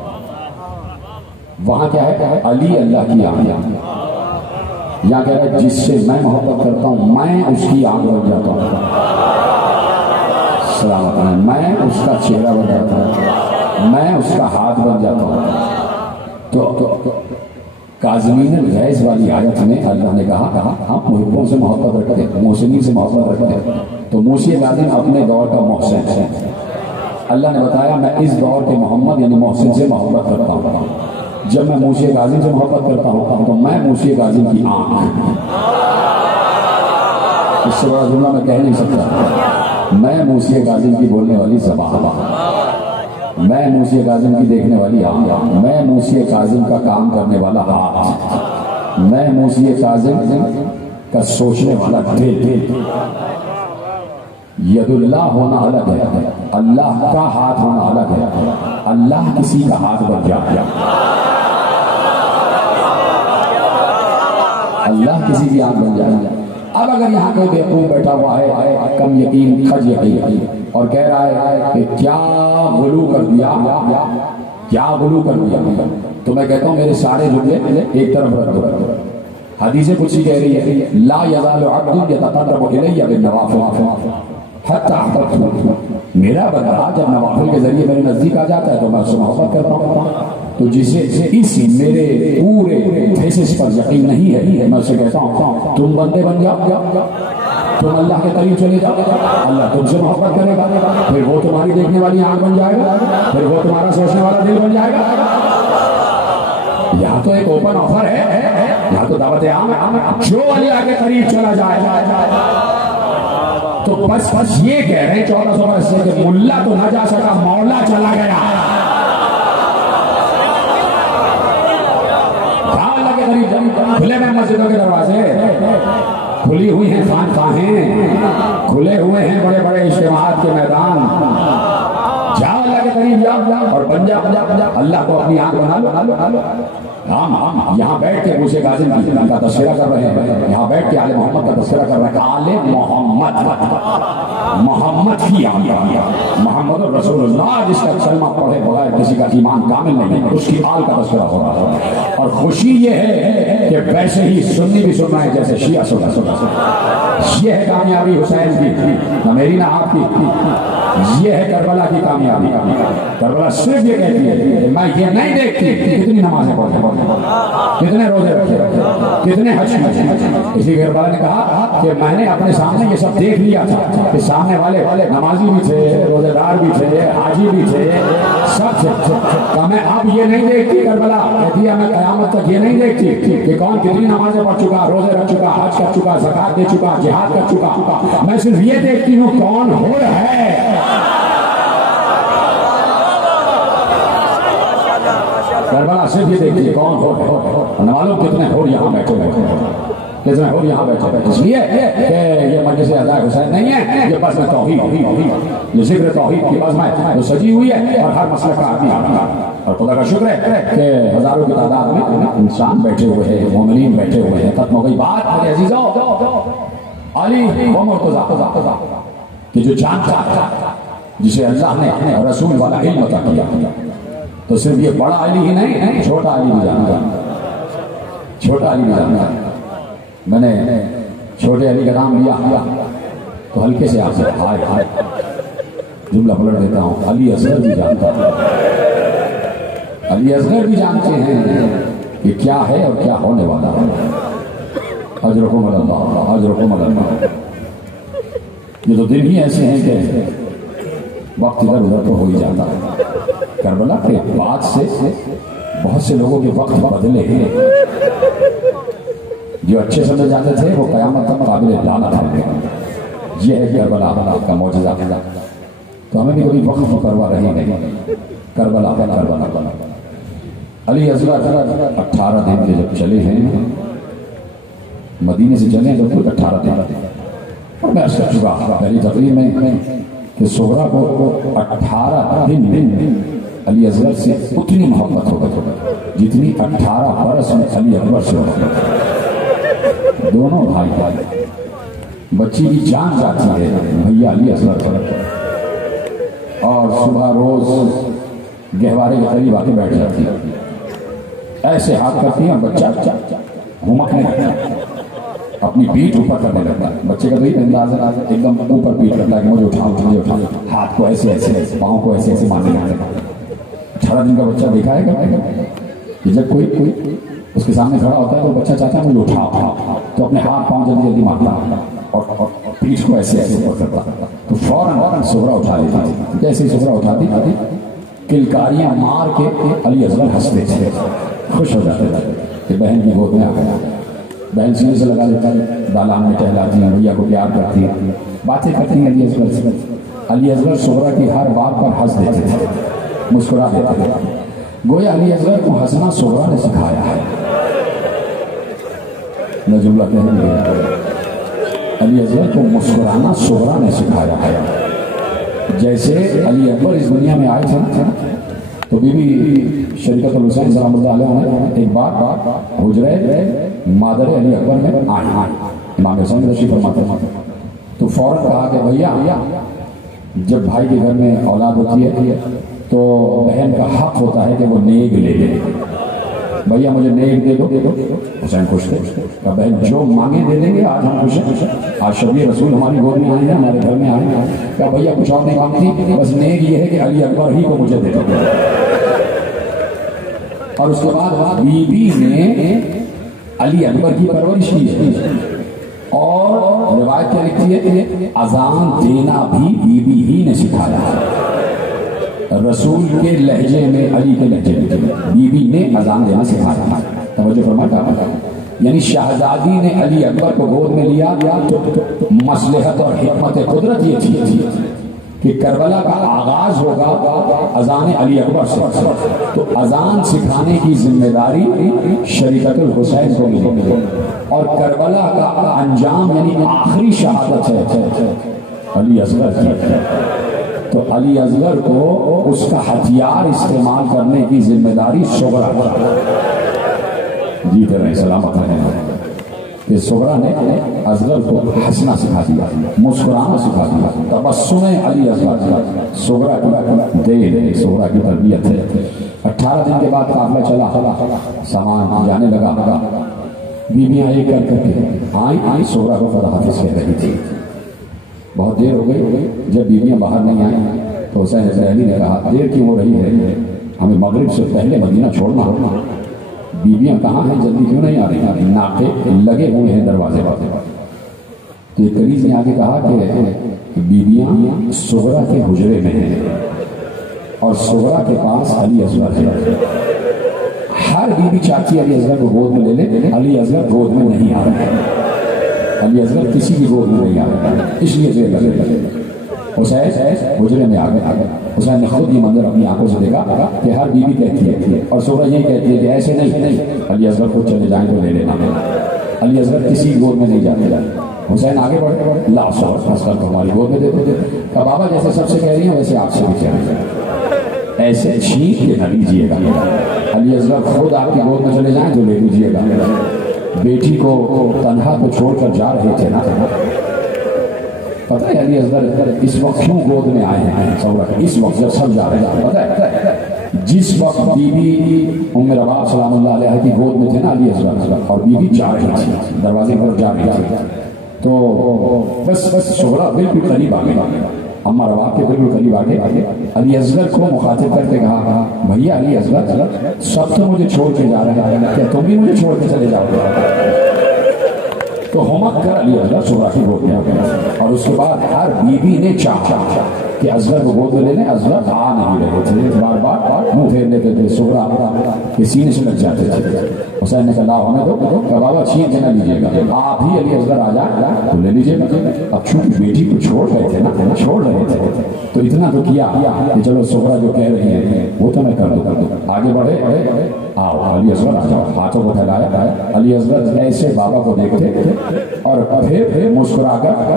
وہاں کیا ہے؟ علی اللہ کی آنکھ. یہاں کہہ رہا ہے جس سے میں محبت کرتا ہوں میں اس کی آنکھ بن جاتا ہوں. سلامت ہے. میں اس کا چہرہ بن جاتا ہوں، میں اس کا ہاتھ بن جاتا ہوں. تو کاظمین الغیظ والی آیت میں اللہ نے کہا ہم محبوں سے محبت رکھتے ہیں، محسنین سے محبت رکھتے ہیں. تو موسی کاظم اپنے دور کا محسن ہے. اللہ نے بتایا میں اس دور کے محمد یعنی محسن سے محبت کرتا ہوں. جب میں موسی کاظم سے محبت کرتا ہوں تو میں موسی کاظم کی آنکھ. اس سے بڑا جملہ میں کہہ نہیں سکتا. میں موسی کاظم کی بولنے والی زبان، میں موسی کاظم کی دیکھنے والی آنکھ، میں موسی کاظم کا کام کرنے والا ہاتھ، میں موسی کاظم کا سوچنے والا دل. ید اللہ ہونا الگ ہے، اللہ کا ہاتھ ہونا الگ ہے. اللہ کسی کا ہاتھ بن جاتا، اللہ کسی کی آنکھ بن جائے. اب اگر یہاں کوئی بیوقوف بیٹھا ہوا ہے کم یقین کھج یقین اور کہہ رہا ہے کہ کیا غلو کر دیا، کیا غلو کر دیا، تو میں کہتا ہوں میرے سارے جملے ایک طرف رکھ دو. حدیث قدسی کہہ رہی ہے لا یزال عبد یتقرب الی بالنوافل حتی احببته. میرا بندہ جب نوافل کے ذریعے میرے نزدیک آ جاتا ہے تو میں اس سے محبت کرتا ہوں. تو جسے اس میرے پورے تھیسس پر یقین نہیں ہے میں اسے کہتا ہوں تم بندے بن جاؤ، تم اللہ کے قریب چلے جاؤ، اللہ تم سے محبت کرے گا، پھر وہ تمہاری دیکھنے والی آنکھ بن جائے گا، پھر وہ تمہارا سوچنے والا دل بن جائے گا. یہاں تو ایک اوپن آفر ہے، یہاں تو دعوت عام ہے. جو اللہ کے قریب چلا جائے تو بس یہ کہہ رہے ہیں 1400 برس سے کہ ملا تو نہ جا سکا، مولا چلا گیا. اللہ کے قریب کھلے میں مسجدوں کے دروازے، کھلی ہوئی ہیں خانقاہیں، کھلے ہوئے ہیں بڑے بڑے اجتماعات کے میدان. جاؤ اللہ کے قریب جاؤ اور بن جاؤ، اللہ کو اپنی آنکھ بنا لو. ہم یہاں بیٹھ کے موسی کاظم کا تذکرہ کر رہے ہیں، یہاں بیٹھ کے آل محمد کا تذکرہ کر رہے ہیں. آل محمد کی آنکھ، محمد رسول اللہ جس کا کلمہ پڑھے بغیر کسی کا ایمان کامل نہیں، اس کی آل کا تذکرہ ہو رہا ہے. اور خوشی یہ ہے کہ ویسے ہی سنی بھی سن رہے ہیں جیسے شیعہ سن رہے ہیں. یہ ہے کامیابی حسین کی، نہ میری نہ آپ کی. یہ ہے کربلا کی کامیابی. کربلا صرف یہ کہتی ہے میں یہ نہیں دیکھتی کتنی نمازیں پڑھتے، کتنے روزے رکھے، کتنے حج کیے. اسی کربلا نے کہا کہ میں نے اپنے سامنے یہ سب دیکھ لیا تھا کہ سامنے والے نمازی بھی تھے، روزے دار بھی تھے، حاجی بھی تھے، سب تھے. میں اب یہ نہیں دیکھتی. کربلا کہتی ہے میں قیامت تک یہ نہیں دیکھتی کہ کون کتنی نمازیں پڑھ چکا، روزے رکھ چکا، حج کر چکا، زکات دے چکا، جہاد کر چکا. میں صرف یہ دیکھتی ہوں کون ہو ہے. کربلا صرف یہ دیکھیے کون ہو. معلوم کتنے ہو یہاں بیٹھے کتنے ہو یہاں بیٹھے. اس لیے کہ یہ مجلس ادا حسین نہیں ہے، یہ بس میں توحید، یہ ذکر توحید کی بس میں جو سجی ہوئی ہے اور ہر مسئلہ کا آدمی آتا. اور خدا کا شکر ہے کہ ہزاروں کی تعداد میں انسان بیٹھے ہوئے ہیں، مومنین بیٹھے ہوئے ہیں. ختم ہو گئی بات. میرے عزیزو، علی و مرتضیٰ کہ جو جانتا تھا جسے اللہ نے رسول والا علم عطا کیا، تو صرف یہ بڑا علی ہی نہیں، چھوٹا علی بھی جانتا، چھوٹا علی بھی جانتا. میں نے چھوٹے علی کا نام لیا تو ہلکے سے آپ سے ہائے ہائے جملہ پلٹ دیتا ہوں، علی اصغر بھی جانتا ہے، علی اصغر بھی جانتے ہیں کہ کیا ہے اور کیا ہونے والا ہے۔ اجرکم اللہ، اجرکم اللہ۔ یہ تو دن ہی ایسے ہیں کہ وقت ادھر ادھر تو ہو ہی جاتا ہے۔ کربلا کے بعد سے بہت سے لوگوں کے وقت بدلے ہیں، جو اچھے سمجھے جاتے تھے وہ قیامت تک قابل لعنت ہیں۔ یہ ہے کربلا کا معجزہ۔ تو ہمیں بھی کوئی وقت کی پرواہ رہی نہیں، کربلا کا کربلا۔ علی اصغر 18 دن کے جب چلے ہیں، مدینے سے چلے ہیں تو 18 دن، اور میں عرض کر چکا پہلی تقریر میں کہ صغرا کو 18 دن علی اصغر سے اتنی محبت ہوگا جتنی 18 برس میں علی اکبر سے ہوگا۔ دونوں بھائی، بچی کی جان جاتی ہے بھیا علی اصغر پر، اور صبح روز گہوارے کے قریب آ کے بیٹھ جاتی ہے، ایسے ہاتھ کرتی ہیں، بچہ گھومکنے لگتا ہے، اپنی پیٹھ اوپر کرنے لگتا ہے۔ بچے کا تو یہ انداز ہے، ایک دم اوپر پیٹھ کرتا ہے کہ مجھے اٹھاؤ مجھے اٹھاؤ، ہاتھ کو ایسے ایسے پاؤں کو ایسے ایسے مارنے لگتا ہے۔ 18 دن کا بچہ دیکھا ہے کہ جب کوئی اس کے سامنے کھڑا ہوتا ہے تو بچہ چاہتا ہے مجھے اٹھاؤ، تو اپنے ہاتھ پاؤں جلدی جلدی مارتا اور پیٹھ کو ایسے ایسے اوپر کرتا، تو فوراً صغرا اٹھا لیتی تھی۔ جیسے ہی صغرا اٹھاتی کلکاریاں مار کے علی اصغر ہنستے تھے، خوش ہو جاتے تھے کہ بہن کی گود میں آ گیا۔ بہن سینے سے لگا لیتا ہے، دالان میں ٹہلاتی ہیں، بھیا کو پیار کرتی ہیں، باتیں کرتی ہیں علی اصغر سے۔ علی اصغر صغرا کی ہر بات پر ہنس دیتے تھے، مسکرا دیتے تھے، گویا علی اصغر کو ہنسنا صغرا نے سکھایا ہے۔ میں جملہ کہہ دیا، علی اصغر کو مسکرانا صغرا نے سکھایا ہے۔ جیسے علی اکبر اس دنیا میں آئے تھے تو بی بی شریعت الحسین سلام اللہ علیہ نے ایک بار حجرے مادر علی اکبر میں آئے، امام حسین تشریف فرماتے ہیں، تو فوراً کہا کہ بھیا جب بھائی کے گھر میں اولاد ہوتی ہے تو بہن کا حق ہوتا ہے کہ وہ نیک لے لے، بھیا مجھے نیک دے دو۔ حسین خوش تھے، کہ بہن جو مانگے دے دیں گے، آج ہم خوش ہیں، آج شبیر رسول ہماری گود میں آئے ہیں، ہمارے گھر میں آئے ہیں، کہ بھیا کچھ اور نہیں مانگتی، بس نیک یہ ہے کہ علی اکبر ہی کو مجھے دے دو۔ اور اس کے بعد بی بی نے علی اکبر کی پرورش کی ہے، اور روایت کیا لکھتی ہے کہ اذان دینا بھی بی بی ہی نے سکھایا ہے، رسول کے لہجے میں، علی کے لہجے میں بی بی نے اذان دینا سکھایا ہے۔ توجہ فرمایا، یعنی شہزادی نے علی اکبر کو گود میں لیا تو مصلحت اور حکمت قدرت یہ تھی کہ کربلا کا آغاز ہوگا اذان علی اکبر سے، تو اذان سکھانے کی ذمہ داری شریعت الحسین کو ملی، اور کربلا کا انجام یعنی آخری شہادت ہے علی اصغر کی، تو علی اصغر کو اس کا ہتھیار استعمال کرنے کی ذمہ داری صغرا جیتے رہے سلامت رہے کہ صغرا نے اصغر کو ہنسنا سکھا دیا، مسکرانا سکھا دیا، تبسم علی اصغر صغرا کی دے، صغرا کی تربیت ہے۔ 18 دن کے بعد قافلہ چلا، سامان جانے لگا، بیویاں ایک کر کے آئیں، صغرا کو خدا حافظ کہہ رہی تھی۔ بہت دیر ہو گئی، جب بیویاں باہر نہیں آئیں تو حسین حسین علی نے کہا دیر کیوں ہو رہی ہے، ہمیں مغرب سے پہلے مدینہ چھوڑنا ہوگا، بیویاں کہاں ہیں، جلدی کیوں نہیں آ رہی، ناقے لگے ہوئے ہیں دروازے پر۔ تو ایک قریب نے آگے کہا کہ بیویاں صغرا کے حجرے میں ہیں اور صغرا کے پاس علی اصغر ہے، ہر بیوی چاہتی ہے علی اصغر کو گود میں لے لے، علی اصغر گود میں نہیں آ رہے، علی اصغر کسی کی گود میں نہیں آ رہا، اس لیے دیر لگے۔ حسین حجرے میں آ گئے، حسین نے خود یہ منظر اپنی آنکھوں سے دیکھا کہ ہر بیوی کہتی ہے، اور صغرا یہ کہتی ہے کہ ایسے نہیں، علی اصغر خود چلے جائیں تو لے لینا، علی اصغر کسی گود میں نہیں جاتے۔ حسین آگے بڑھے، لا اصغر کو ہماری گود میں دے دو، کہ بابا جیسے سب سے کہہ رہی ہیں ویسے آپ سے بھی کہہ رہی ہیں، ایسے چھینک کے نہ لیجیے گا، علی اصغر خود آپ کی گود میں چلے جائیں تو لے لیجیے گا۔ بیٹی کو تنہا کو چھوڑ کر جا رہے تھے نا، پتہ ہے علی اصغر اس وقت کیوں گود میں آئے ہیں، اس وقت جب سب جا رہے ہیں، پتہ ہے جس وقت بی بی ام رباب سلام اللہ علیہ کی گود میں تھے نا علی اصغر، اور بی بی جا رہی تھی، دروازے پر جا رہی تھی، تو بس شہرا بالکل قریب آ گئی، اما رباب کے بالکل قریب آ گئے. علی اصغر کو مخاطب کر کے کہا بھیا علی اصغر سب تو مجھے چھوڑ کے جا رہے ہیں، کیا تم بھی مجھے چھوڑ کے چلے جاؤ گے؟ تو ہمت کر علی اصغر شہرا کی گود میں آ گیا. اور اس کے بعد ہر بیوی نے چاہا کہ اصغر کو گود میں لے لیں. اصغر آ نہیں رہے تھے، بار بار منہ پھیر لیتے تھے، شہرا کے سینے سے لگ جاتے تھے. حسین نے کہا ہونے دو کہ بابا چھین کے نہ لیجیے گا، آپ ہی علی اصغر آ جائے تو لے لیجیے گا. اب چونکہ بیٹی کو چھوڑ رہے تھے نا، چھوڑ رہے تھے تو اتنا تو کیا کہ چلو شہرا جو کہہ رہی ہیں وہ تو میں کر دوں. آگے بڑھے، آؤ علی اصغر آ جاؤ، ہاتھوں کو پھیلایا. علی اصغر ایسے بابا کو دیکھتے اور پھر مسکرا کر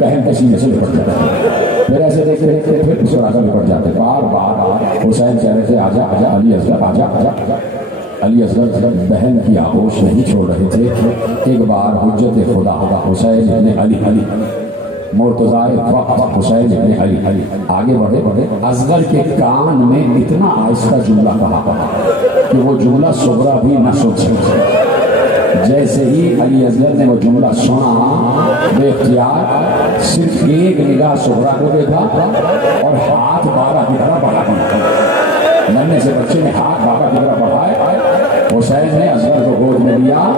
بہن کے سینے سے لپٹ جاتے، پھر ایسے دیکھتے دیکھتے پھر مسکرا کر لپٹ جاتے. بار بار حسین کہہ رہے تھے آجا آجا علی اصغر آجا آجا. علی اصغر بہن کی آغوش نہیں چھوڑ رہے تھے. ایک بار حجت خدا حسین ابن علی مرتضی وقت حسین ابن علی آگے بڑھے. اصغر کے کان میں اتنا آہستہ جملہ کہا کہ وہ جملہ صغرا بھی نہ سن سکے. جیسے ہی علی اصغر نے وہ جملہ سنا، بے اختیار صرف ایک نگاہ صغرا کو دیکھا اور ہاتھ بابا کی طرح بڑھا دیا. ننے سے بچے نے ہاتھ بابا کی طرح بڑھائے. حسین نے اصغر کو گود میں لیا،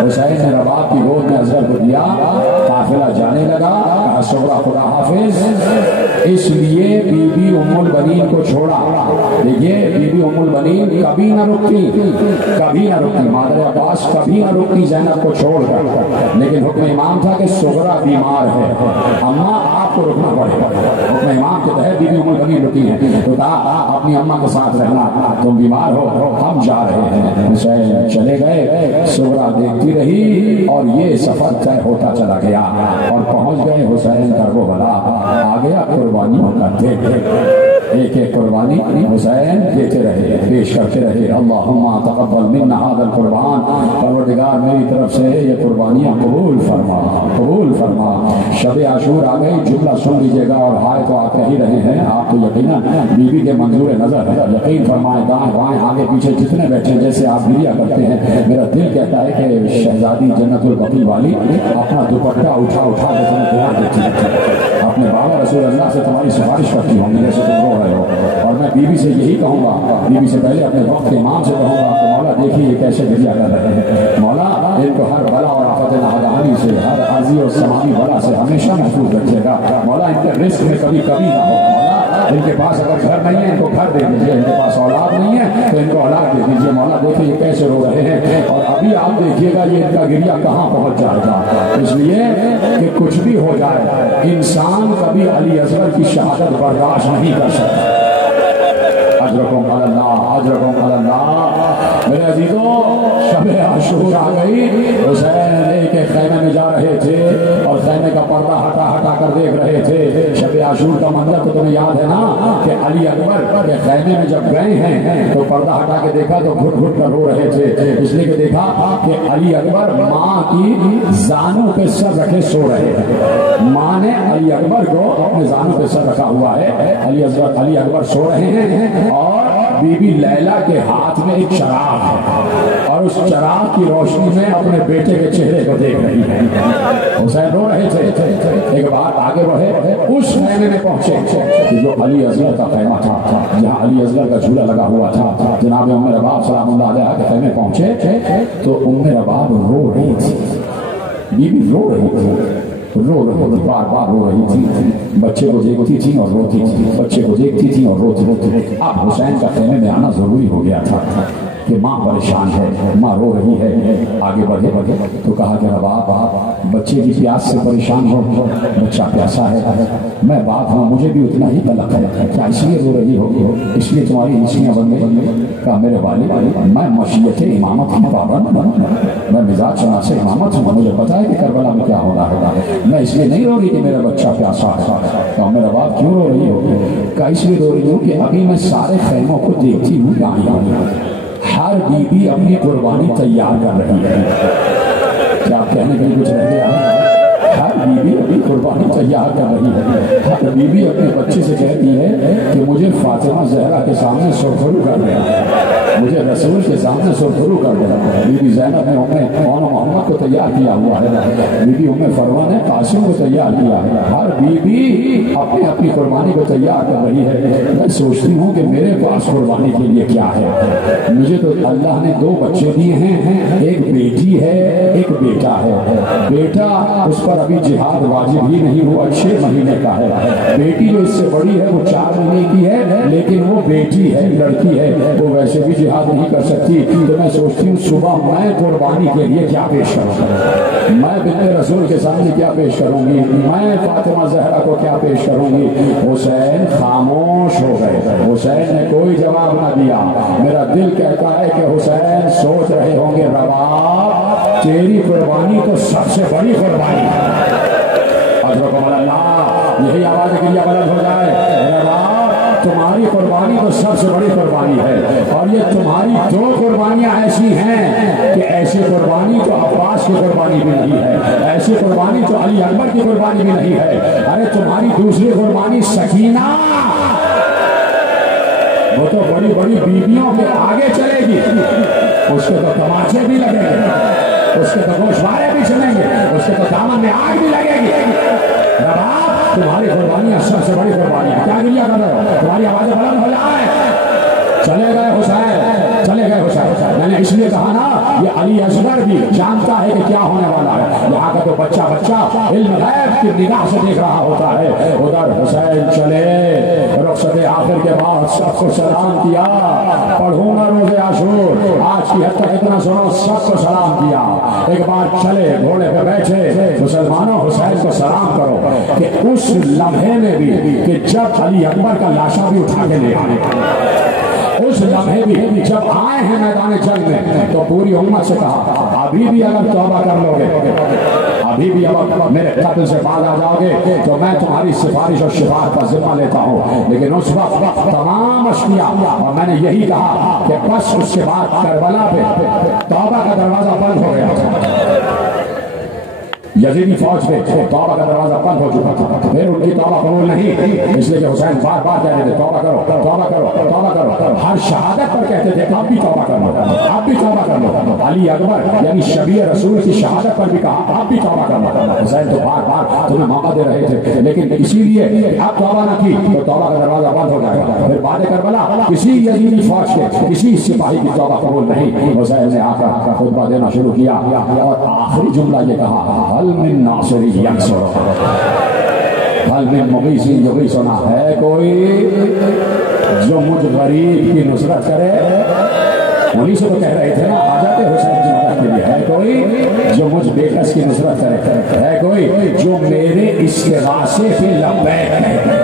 حسین نے رباب کی گود میں اصغر کو دیا. قافلہ جانے لگا. کہا شہرا خدا حافظ. اس لیے بی بی ام البنین کو چھوڑا. دیکھیے بی بی ام البنین کبھی نہ رکتی، کبھی نہ رکتی. مادر عباس کبھی نہ رکتی زینب کو چھوڑ کر، لیکن حکم امام تھا کہ شہرا بیمار ہے، اما آپ کو رکنا پڑے گا. حکم امام کے تحت بی بی ام البنین رکی ہے تو کہا اپنی اما کے ساتھ رہنا، تم بیمار ہو، ہم جا رہے ہیں. حسین چلے گئے، شہرا دیکھتی رہی اور یہ سفر طے ہوتا چلا گیا اور پہنچ گئے حسین کربلا. آ گیا قربانیوں کا دن. ایک ایک قربانی حسین دیتے رہے، پیش کرتے رہے. اللہم تقبل منا ھذا القربان، پروردگار میری طرف سے یہ قربانیاں قبول فرما، قبول فرما. شب عاشور آ گئی، جملہ سن لیجیے گا. اور ہائے تو آپ کہہ رہے ہیں، آپ تو یقیناً بیوی کے منظور نظر ہے. یقین فرمائیں دائیں بائیں آگے پیچھے جتنے بیٹھے جیسے آپ گریا کرتے ہیں، میرا دل کہتا ہے کہ شہزادی جنت البقیع والی اپنا دوپٹہ اٹھا اٹھا کے تمہیں دعا دیتی ہے، اپنے بابا رسول اللہ سے تمہاری سفارش کرتی ہوں جیسے تم رو رہے ہو. اور میں بیوی سے یہی کہوں گا، بیوی سے پہلے اپنے وقت کے امام سے کہوں گا کہ مولا دیکھیے یہ کیسے گریا کر رہے ہیں. مولا ان کو ہر بلا اور آفت ناگہانی سے، ہر عارضی اور سماوی بلا سے ہمیشہ محفوظ رکھیے گا. مولا ان کے رزق میں کبھی کبھی نہ ہو. مولا ان کے پاس اگر گھر نہیں ہے ان کو گھر دے دیجیے، ان کے پاس اولاد نہیں ہے تو ان کو اولاد دے دیجیے. مولا دیکھیے یہ کیسے رو رہے ہیں اور ابھی آپ دیکھیے گا یہ ان کا گریا کہاں پہنچ جائے گا. اس لیے کہ کچھ بھی ہو جائے انسان کبھی علی اصغر کی شہادت برداشت نہیں کر سکتا. اجرکم علی اللہ، اجرکم علی اللہ. میرے عزیزوں شب عاشور آ گئی. حسین لے کے خیمے میں جا رہے تھے اور خیمے کا پردہ ہٹا ہٹا کر دیکھ رہے تھے. شب عاشور کا منظر تو تمہیں یاد ہے نا کہ علی اکبر کے خیمے میں جب گئے ہیں تو پردہ ہٹا کے دیکھا تو گھٹ گھٹ کر رو رہے تھے، اس لیے کہ دیکھا کہ علی اکبر ماں کی زانوں پہ سر رکھے سو رہے ہیں. ماں نے علی اکبر کو اپنے زانوں پہ سر رکھا ہوا ہے. علی اکبر سو رہے ہیں اور بی بی لیلا کے ہاتھ میں ایک چراغ ہے اور اس چراغ کی روشنی میں اپنے بیٹے کے چہرے کو دیکھ رہی ہے. حسین رو رہے تھے. ایک بار آگے بڑھے، اس خیمے میں پہنچے جو علی اصغر کا خیمہ تھا، جہاں علی اصغر کا جھولا لگا ہوا تھا. جناب ام رباب سلام اللہ علیہا کے خیمے پہنچے تو ام رباب رو رہی تھی. بی بی رو رہی تھی، رو رہی تھی، بار بار رو رہی تھی. بچے کو دیکھتی تھی اور روتی تھی، بچے کو دیکھتی تھی اور روتی تھی. اب حسین کا خیمے میں آنا ضروری ہو گیا تھا کہ ماں پریشان ہے، ماں رو رہی ہے. آگے بڑھے تو کہا کہ رباب بچے کی پیاس سے پریشان ہو، بچہ پیاسا ہے، میں بات ہوں مجھے بھی اتنا ہی تلق ہے، کیا اس لیے رو رہی ہوگی، اس لیے تمہاری ہنسیاں بن گئی؟ کہا میرے والد میں مشیت امامت ہوں پابند، میں مزاج شناس امامت ہوں، مجھے پتا ہے کہ کربلا میں کیا ہونا ہے، میں اس لیے نہیں رو رہی کہ میرا بچہ پیاسا ہے. کہا میرا باپ کیوں رو رہی ہوگی؟ کہا اس لیے رو رہی ہوں کہ ابھی میں سارے خیموں کو دیکھتی ہوں آئی ہوں، ہر بی بی اپنی قربانی تیار کر رہی ہے. کیا آپ کہنے کے لیے کچھ رہ گیا؟ ہر بی بی اپنی قربانی تیار کر رہی ہے. ہر بی بی اپنے بچے سے کہتی ہے کہ مجھے فاطمہ زہرا کے سامنے سرخرو کر دیا. مجھے رسول کے سامنے سرخرو کر دیا. بی بی زینب نے محمد کو تیار کیا ہوا ہے. بی بی فروا نے قاسم کو تیار کیا ہے. ہر بی بی اپنی اپنی قربانی کو تیار کر رہی ہے. میں سوچتی ہوں کہ میرے پاس قربانی کے لیے کیا ہے. مجھے تو اللہ نے 2 بچے دیے ہیں, ایک بیٹی ہے ایک بیٹا ہے. بیٹا اس پر ابھی جہاد واجب ہی نہیں ہوا, 6 مہینے کا ہے. بیٹی جو اس سے بڑی ہے وہ 4 مہینے کی ہے, لیکن وہ بیٹی ہے, لڑکی ہے, وہ ویسے بھی جہاد نہیں کر سکتی. تو میں سوچتی ہوں صبح میں قربانی کے لیے کیا پیش کروں, میں بنت رسول کے سامنے کیا پیش کروں گی, میں فاطمہ زہرا کو کیا پیش کروں گی. حسین خاموش ہو گئے. حسین نے کوئی جواب نہ دیا. میرا دل کہتا ہے کہ حسین سوچ رہے ہوں گے رباب تیری قربانی تو سب سے بڑی قربانی ہے. اجرکم اللہ, یہی آواز کے لیے بلند ہو جائے, رباب تمہاری قربانی تو سب سے بڑی قربانی ہے. اور یہ تمہاری 2 قربانیاں ایسی ہیں کہ ایسی قربانی تو عباس کی قربانی بھی نہیں ہے, ایسی قربانی تو علی اکبر کی قربانی بھی نہیں ہے. ارے تمہاری دوسری قربانی سکینہ, وہ تو بڑی بڑی بیویوں کے آگے چلے گی, اس کے تو تماچے بھی لگیں گے, اس کے تو گوشوارے بھی چلیں گے, اس کے تو دامن میں آگ بھی لگے گی. رباب تمہاری قربانیاں سب سے بڑی قربانی ہے. کیا گریا کر رہے ہو, تمہاری آوازیں بلند ہو جائے. چلے گئے حسین, چلے گئے حسین. میں نے اس لیے کہا نا یہ علی اصغر بھی جانتا ہے کہ کیا ہونے والا ہے. یہاں کا تو بچہ علم غیب کی نگاہ سے دیکھ رہا ہوتا ہے. ادھر حسین چلے, رخصت آخر کے بعد سب کو سلام کیا. پڑھوں گا روز عاشور, آج کی حد تک اتنا سنو, سب کو سلام کیا. ایک بار چلے گھوڑے پہ بیٹھے, مسلمانوں حسین کو سلام کرو کہ اس لمحے میں بھی کہ جب علی اکبر کا لاشا بھی اٹھا کے لے آنے, اس لمحے بھی جب آئے ہیں میدان جنگ میں تو پوری امت سے کہا ابھی بھی اگر توبہ کر لو گے, ابھی بھی اگر میرے قتل سے باز آ جاؤ گے تو میں تمہاری سفارش اور شفاعت کا ذمہ لیتا ہوں. لیکن اس وقت تمام اشقیا, اور میں نے یہی کہا کہ بس اس کے بعد کربلا پہ توبہ کا دروازہ بند ہو گیا. یزیدی فوج پہ توبہ کا دروازہ بند ہو چکا تھا. پھر ان کی توبہ قبول نہیں, اس لیے کہ حسین بار بار کہہ رہے تھے توبہ کرو توبہ کرو توبہ کرو. ہر شہادت پر کہتے تھے آپ بھی توبہ کر لو, آپ بھی توبہ کر لو. علی اکبر یعنی شبیہ رسول کی شہادت پر بھی کہا آپ بھی توبہ کر لو. حسین تو بار بار تمہیں موقع دے رہے تھے, لیکن اسی لیے کہ آپ توبہ نہ کی تو توبہ کا دروازہ بند ہو جائے گا. پھر بعد کربلا کسی یزیدی فوج کے کسی سپاہی کی توبہ قبول نہیں. حسین نے آ کر خطبہ دینا شروع کیا اور آخری جملہ یہ کہا من ناصری ینصر, حل من مغیث یغیثنا, ہے کوئی جو مجھ غریب کی نصرت کرے. انہیں سے تو کہہ رہے تھے نا حاجت حسین کی مدد کے لیے, ہے کوئی جو مجھ بے کس کی نصرت کرے, ہے کوئی جو میرے استغاثے پہ لبیک کہے.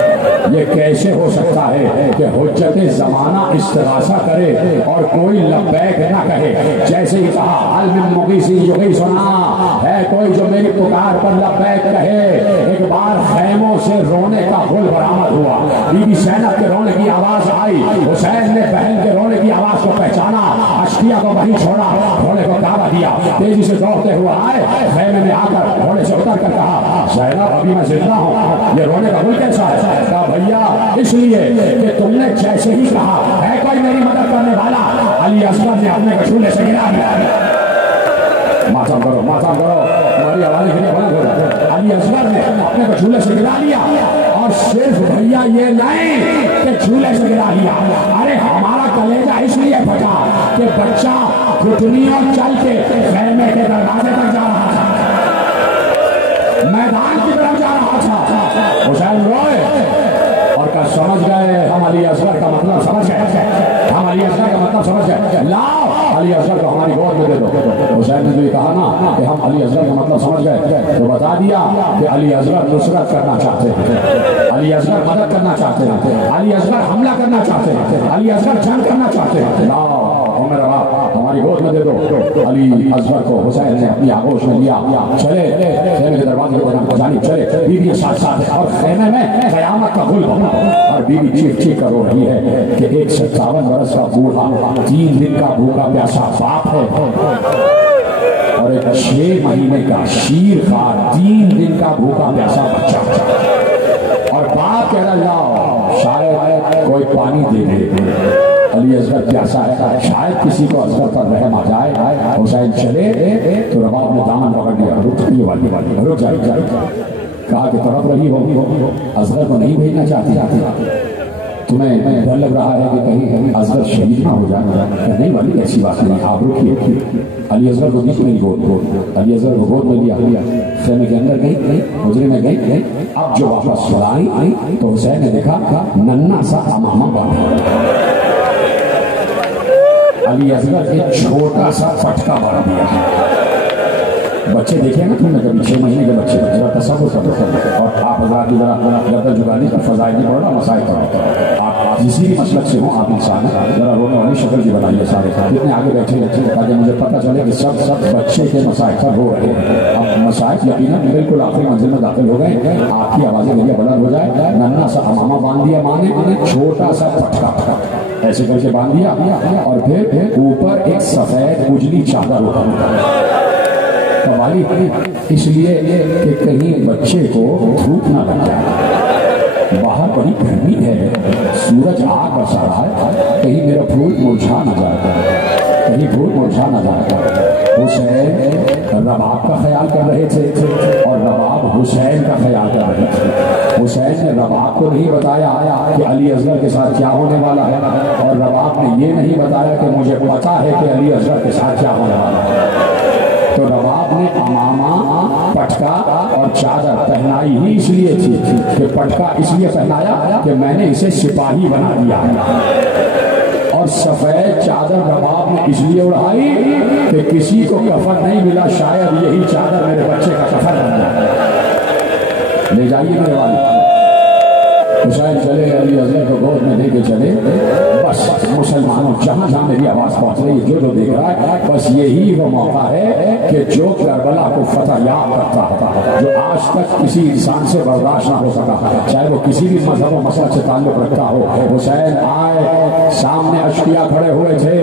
یہ کیسے ہو سکتا ہے کہ حجت زمانہ استغاثہ کرے اور کوئی لبیک نہ کہے. جیسے ہی کہا حل من مغیث یغیثنا, ہے کوئی جو میری پکار پر لبیک کہے. ایک بار خیموں سے رونے کا گل برآمد ہوا, بی بی زینب کے رونے کی آواز آئی. حسین نے بہن کے رونے کی آواز کو پہچانا, اشقیا کو وہیں چھوڑا, گھوڑے کو کعبہ دیا, تیزی سے دوڑتے ہوئے آئے, خیمے میں آ کر گھوڑے سے اتر کر کہا زینب ابھی میں زندہ ہوں, یہ رونے کا گل کیسا ہے؟ کہا بھیا اس لیے کہ تم نے جیسے ہی کہا ہے کوئی میری مدد کرنے والا, علی اصغر نے اپنے کچھولے سے گرا دیا. ماتم کرو ماتم کرو, ہماری آواز کے لیے بلند ہو جائے. علی اصغر نے اپنے کچھولے سے گرا دیا, اور صرف بھیا یہ نہیں کہ جھولے سے گرا دیا. ارے ہمارا کلیجہ اس لیے پھٹا کہ بچہ گھٹنیوں چل کے خیمے کے دروازے تک جا رہا تھا, میدان کی طرف جا رہا تھا. حسین روئے اور کہا سمجھ گئے ہم علی اصغر کا مطلب سمجھ گئے, ہم علی اصغر کا مطلب سمجھ گئے, لاؤ علی اصغر کو ہماری گود میں دے دو. حسین نے جو یہ کہا نا کہ ہم علی اصغر کا مطلب سمجھ گئے تو بتا دیا کہ علی اصغر نصرت کرنا چاہتے ہیں, علی اصغر مدد کرنا چاہتے ہیں, علی اصغر حملہ کرنا چاہتے ہیں, علی اصغر جنگ کرنا چاہتے ہیں. لاؤ میرا باپ ہماری گود میں دے دو. علی اصغر کو حسین نے اپنی آغوش میں لیا, چلے خیمے کے دروازے کو جانب چلے. بیوی ساتھ ساتھ اور خیمے میں قیامت کا گل بنا, اور بیوی چیخ چیخ کر رو رہی ہے کہ ایک 57 برس کا بوڑھا 3 دن کا بھوکا پیاسا باپ ہے, اور ایک 6 مہینے کا شیر خار 3 دن کا بھوکا پیاسا بچہ, اور باپ کہہ رہا جاؤ شاید کوئی پانی دے دے. علی اصغر پیاسا ہے، شاید کسی کو اصغر پر رحم آ جائے۔ حسین چلے تو رباب نے دامن پکڑ لیا، رک جائے، کہا کہ طرف رہی ہو، اصغر کو نہیں بھیجنا چاہتی، تمہیں ڈر لگ رہا ہے کہ کہیں اصغر شہید نہ ہو جائے؟ نہیں والی ایسی بات نہیں، آپ رکیے۔ علی اصغر کو دی میری گود، علی اصغر کو گود میں لیا، خیمے کے اندر گئی، حجرے میں گئی۔ اب جو واپس آئی تو حسین نے دیکھا ننھا سا امامہ باندھا، علی اصغر ایک چھوٹا سا پٹکا باندھ دیا۔ بچے دیکھیں نا تم نے کبھی 6 مہینے کے بچے، ذرا تصور کرو، اور آپ حضرات کی ذرا گردن جھکانے کا فضائل نہیں پڑھ رہا، مسائل پڑھ، آپ کسی بھی مسلک سے ہوں، آپ انسان ہیں، ذرا رونے والی شکل کی بنائیے سارے، اتنے آگے بیٹھے تاکہ مجھے پتہ چلے کہ سب بچے کے مسائل پر ہو رہے ہیں۔ اب مسائل یقیناً بالکل آخری منزل میں داخل ہو گئے، آپ کی آوازیں میری بلند ہو جائے۔ ننھا سا امامہ باندھ دیا ماں نے، چھوٹا سا پٹکا ایسے کر کے باندھ دیا، اور پھر اوپر ایک سفید اجلی چادر اٹھا قوالی، اس لیے کہ کہیں بچے کو دھوپ نہ لگ جائے، باہر بڑی گرمی ہے، سورج آگ برسا رہا ہے، کہیں میرا پھول مرجھا نہ جائے، کہیں پھول مرجھا نہ جائے۔ حسین رباب کا خیال کر رہے تھے اور رباب حسین کا خیال کر رہے تھے۔ حسین نے رباب کو نہیں بتایا کہ علی اصغر کے ساتھ کیا ہونے والا ہے، اور رباب نے یہ نہیں بتایا کہ مجھے پتا ہے کہ علی اصغر کے ساتھ کیا ہونے والا ہے۔ تو رباب نے امامہ، پٹکا اور چادر پہنائی ہی اس لیے تھی کہ پٹکا اس لیے پہنایا کہ میں نے اسے سپاہی بنا دیا ہے، اور سفید چادر رباب نے اس لیے اڑائی کہ کسی کو کفن نہیں ملا، شاید یہی چادر میرے بچے کا کفن بن جائے۔ لے جائیے میرے والد۔ حسین چلے، علی اصغر کو گود میں لے کے چلے۔ بس مسلمانوں جہاں جہاں میری آواز پہنچ رہی ہے، جو دیکھ رہا ہے، بس یہی وہ موقع ہے کہ جو کربلا کو فتح یاب کرتا ہے، جو آج تک کسی انسان سے برداشت نہ ہو سکا، چاہے وہ کسی بھی مذہب و مسلک سے تعلق رکھتا ہو۔ حسین آئے، سامنے اشقیاء کھڑے ہوئے تھے،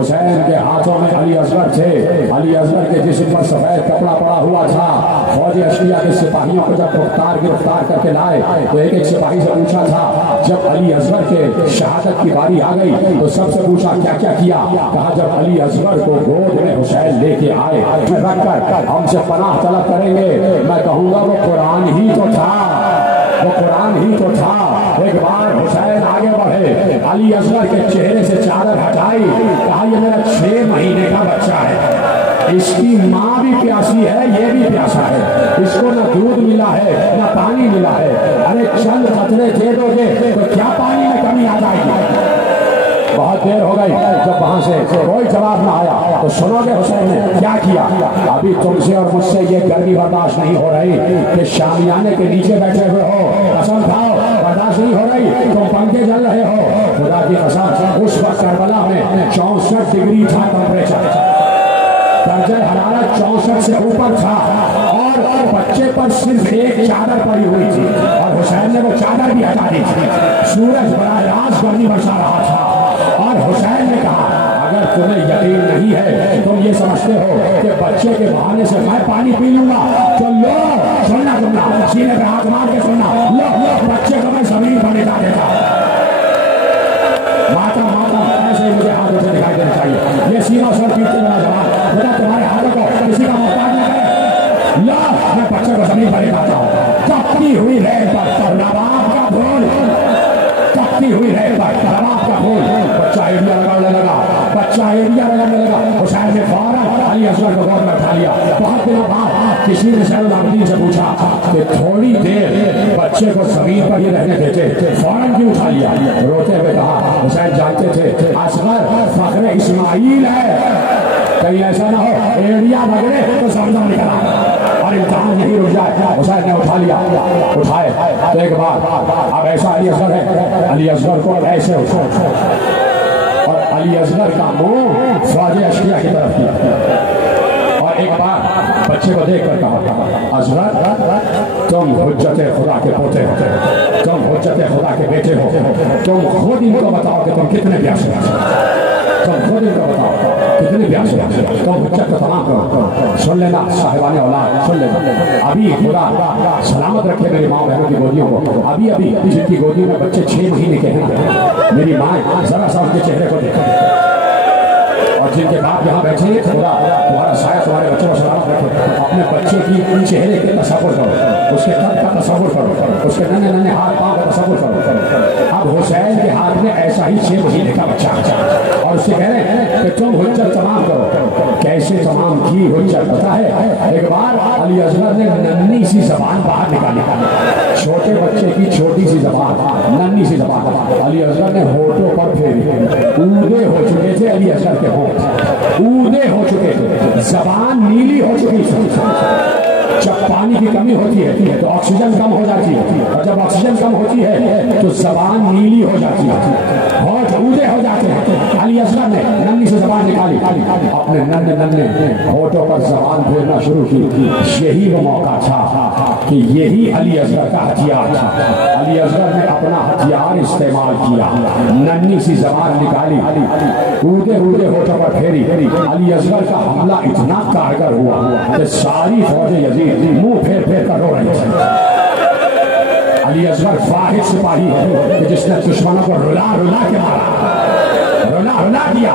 حسین کے ہاتھوں میں علی اصغر تھے، علی اصغر کے جسم پر سفید کپڑا پڑا ہوا تھا۔ فوجی اشقیاء کے سپاہیوں کو جب گرفتار کر کے لائے تو ایک سپاہی سے پوچھا تھا، جب علی اصغر کے شہادت کی باری آ گئی تو سب سے پوچھا کیا کیا؟ کہا جب علی اصغر کو گود میں حسین لے کے آئے رکھ کر ہم سے پناہ طلب کریں گے، میں کہوں گا وہ قرآن ہی تو تھا، وہ قرآن ہی تو تھا۔ ایک بار حسین آگے بڑھے، علی اصغر کے چہرے سے چادر ہٹائی، کہا یہ میرا 6 مہینے کا بچہ ہے، اس کی ماں بھی پیاسی ہے، یہ بھی پیاسا ہے، اس کو نہ دودھ ملا ہے نہ پانی ملا ہے، ارے چند قطرے دے دو گے تو کیا پانی میں کمی آ جائے گی؟ بہت دیر ہو گئی، جب وہاں سے کوئی جواب نہ آیا تو سنو گے حسین نے کیا کیا؟ ابھی تم سے اور مجھ سے یہ گرمی برداشت نہیں ہو رہی کہ شامیانے کے نیچے بیٹھے ہوئے ہو، قسم کھاؤ برداشت نہیں ہو رہی، تم پنکھے جل رہے ہو، خدا کی قسم اس وقت کربلا میں 64 ڈگری تھا ٹمپریچر، درجہ حرارت 64 سے اوپر تھا، اور بچے پر صرف ایک چادر پڑی ہوئی تھی، اور حسین نے وہ چادر بھی ہٹا دی تھی، سورج براہ راست گرمی برسا رہا تھا، اور حسین نے کہا اگر تمہیں یقین نہیں ہے، تم یہ سمجھتے ہو کہ بچے کے بہانے سے میں پانی پی لوں گا، تو لو سننا تمنا، سینے پہ ہاتھ مار کے سننا، لو بچے کو میں زمین پر لٹا دیتا، ماتا ایسے مجھے ہاتھوں سے دکھائی دینا چاہیے، یہ سینہ سر پیٹتے میرا جواب، خدا تمہارے ہاتھوں کو کسی کا محتاج نہ کرے، لا میں بچے کو زمین پر لٹاتا ہوں، تپتی ہوئی ریت پر رباب کا پھول، تپتی ہوئی ریت پر رباب کا پھول، بچہ ایڈیا لگانے لگا، بچہ ایڈیا لگانے لگا، حسین نے فوراً علی اصغر کو گود میں اٹھا لیا۔ بہت دنوں بعد کسی نے زین العابدین سے پوچھا کہ تھوڑی دیر بچے کو زمین پر ہی رہنے دیتے، فوراً کیوں اٹھا لیا؟ روتے ہوئے کہا حسین جانتے تھے اصغر فخر اسماعیل ہے، کہیں ایسا نہ ہو ایڈیا بگڑے تو زمزم نکلا اور امتحان یہی رک جائے۔ حسین نے اٹھا لیا، اٹھائے تو ایک بار اب ایسا علی اصغر ہے، علی اصغر کو ایسے اٹھو، اور علی اصغر کا منہ فوج اشقیاء کی طرف کیا، اور ایک بار بچے کو دیکھ کر کہا اصغر تم حجت خدا کے پوتے ہو، تم حجت خدا کے بیٹے ہو، تم خود ان کو بتاؤ کہ تم کتنے پیاسے ہو، تم خود ان کو بتاؤ۔ کتنے پیار سے تم حجت کا تمام کرو. سن لینا صاحبان اولاد, سن لینا. ابھی خدا سلامت رکھے میری ماں بہنوں کی گودیوں کو. ابھی جن کی گودیوں میں بچے 6 مہینے کے ہیں, میری ماں ذرا سا ان کے چہرے کو دیکھا, اور جن کے باپ یہاں بیٹھے ہیں خدا تمہارا سایہ تمہارے بچوں کو سلامت رکھے. اپنے بچے کی چہرے کے تصور کرو, اس کے قد کا تصور کرو, اس کے ننے ننے ہاتھ پاؤں کا تصور کرو. اب حسین کے ہاتھ میں ایسا ہی 6 مہینے کا بچہ, اور اس سے کہہ رہے ہیں کہ تم حجت تمام کرو. کیسے تمام کی حجت پتا ہے؟ ایک بار علی اصغر نے ننھی سی زبان باہر نکالی, چھوٹے بچے کی چھوٹی سی زبان, ننھی سی زبان علی اصغر نے ہونٹوں پر پھیری. اودے ہو چکے تھے علی اصغر کے ہونٹ, اودے ہو چکے تھے, زبان نیلی ہو چکی تھی. جب پانی کی کمی ہوتی ہے تو آکسیجن کم ہو جاتی ہے, اور جب آکسیجن کم ہوتی ہے تو زبان نیلی ہو جاتی ہے, ہونٹ اودے ہو جاتے ہیں. علی اصغر نے ننھی سے زبان نکالی, اپنے ننھے ہونٹوں پر زبان پھیرنا شروع کی. یہی وہ موقع تھا کہ یہی علی اصغر کا ہتھیار تھا. علی اصغر نے اپنا ہتھیار استعمال کیا, ننھی سی زبان نکالی, اودے ہونٹوں پر پھیری. علی اصغر کا حملہ اتنا کارگر ہوا کہ ساری فوج یزید منہ پھیر پھیر کر رو رہی تھی. علی اصغر فاحش سپاہی ہے کہ جس نے دشمنوں کو رلا کے مارا, رلا دیا.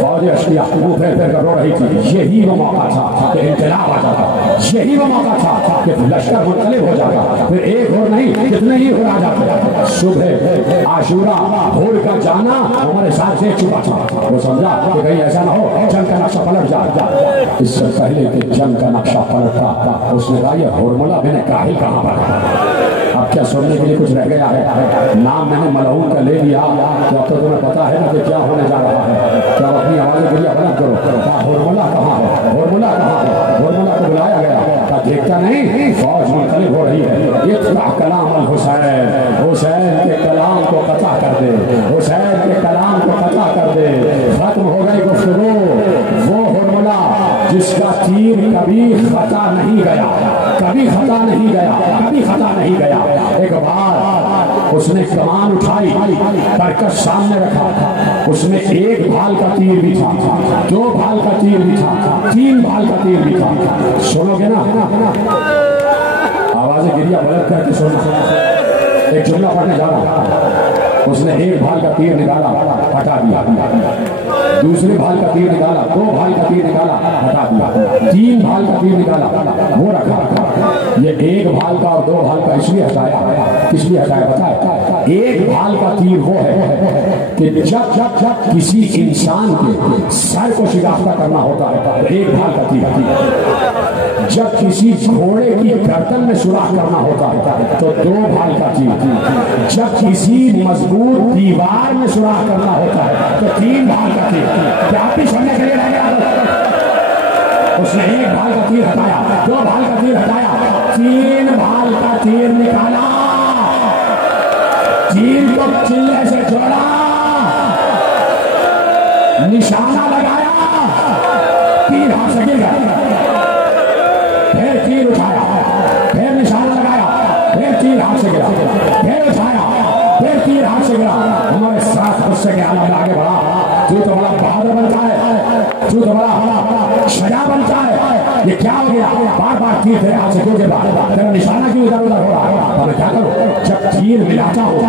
فوج اشقیاء منہ پھیر پھیر کر رو رہی تھی. یہی وہ موقع تھا کہ انقلاب آ جاتا, یہی وہ موقع تھا کہ لشکر منقلب ہو جاتا. پھر ایک اور نہیں کتنے ہی ہو جاتے. صبح عاشورہ بھور کا جانا ہمارے ساتھ سے چھپا تھا. وہ سمجھا کہ کہیں ایسا نہ ہو جنگ کا نقشہ پلٹ جائے. اس سے پہلے کہ جنگ کا نقشہ پلٹا, اس نے کہا یہ ہرملہ بن کاہل کہاں پر. اب کیا سننے کے لیے کچھ رہ گیا ہے؟ نام میں نے ملعون کا لے لیا, تو اب تو تمہیں پتا ہے نا کہ کیا ہونے جا رہا ہے. کیا اپنی آوازیں بڑی بلند کرو. ہرملہ کہاں ہے, ہرملہ کہاں ہے. ہرملہ کو بلایا گیا, کہا دیکھتا نہیں فوج منقلب ہو رہی ہے. اقطع کلام الحسین, حسین کے کلام کو قطع کر دے, حسین کے کلام کو قطع کر دے. ختم ہو گئی گفتگو. وہ ہرملہ جس کا تیر کبھی خطا نہیں گیا, کبھی خطا نہیں گیا, کبھی خطا نہیں گیا. ایک بار اس نے کمان اٹھائی, ترکش سامنے رکھا. اس میں 1 بھال کا تیر بھی تھا, 2 بھال کا تیر بھی تھا, 3 بھال کا تیر بھی تھا. سنو گے نا, آوازیں گریا بلند کر کے سننا. ایک جملہ پڑھنے جا رہا. اس نے 1 بھال کا تیر نکالا, ہٹا دیا. دوسرے بھال کا تیر نکالا, 2 بھال کا تیر نکالا, ہٹا دیا. 3 بھال کا تیر نکالا, وہ رکھا. یہ 1 بھال کا اور 2 بھال کا اس لیے ہٹایا, کس لیے ہٹایا پتا ہے؟ 1 بھال کا تیر وہ ہے کہ جب کسی انسان کے سر کو شکافتہ کرنا ہوتا ہے 1 بھال کا تیر. جب کسی گھوڑے کی گردن میں سوراخ کرنا ہوتا ہے تو 2 بھال کا تیر. جب کسی مضبوط دیوار میں سوراخ کرنا ہوتا ہے تو 3 بھال کا تیر. کیا آپ بھی سننے کے لیے رہ گیا؟ اس نے 1 بھال کا تیر ہٹایا, 2 بھال کا تیر ہٹایا, 3 بھال کا تیر نکالا, تیر کو چلے سے جوڑا, نشانہ لگایا, تیر ہاتھ سے گر گیا. پھر تیر اٹھایا, پھر نشانہ لگایا, پھر تیر ہاتھ سے گرا, پھر اٹھایا, پھر تیر ہاتھ سے گرا. ہمارے ساتھ غصے کے عالم میں آگے بڑھا. تو بڑا بہادر بنتا ہے, تو بڑا شجاع بنتا ہے. یہ کیا ہو گیا؟ بار بار تیر تیرے ہاتھ سے کیوں کے بعد تیرا نشانہ کیوں ادھر ادھر ہو رہا ہے؟ تو میں کیا کروں؟ جب تیر ملاتا ہوں,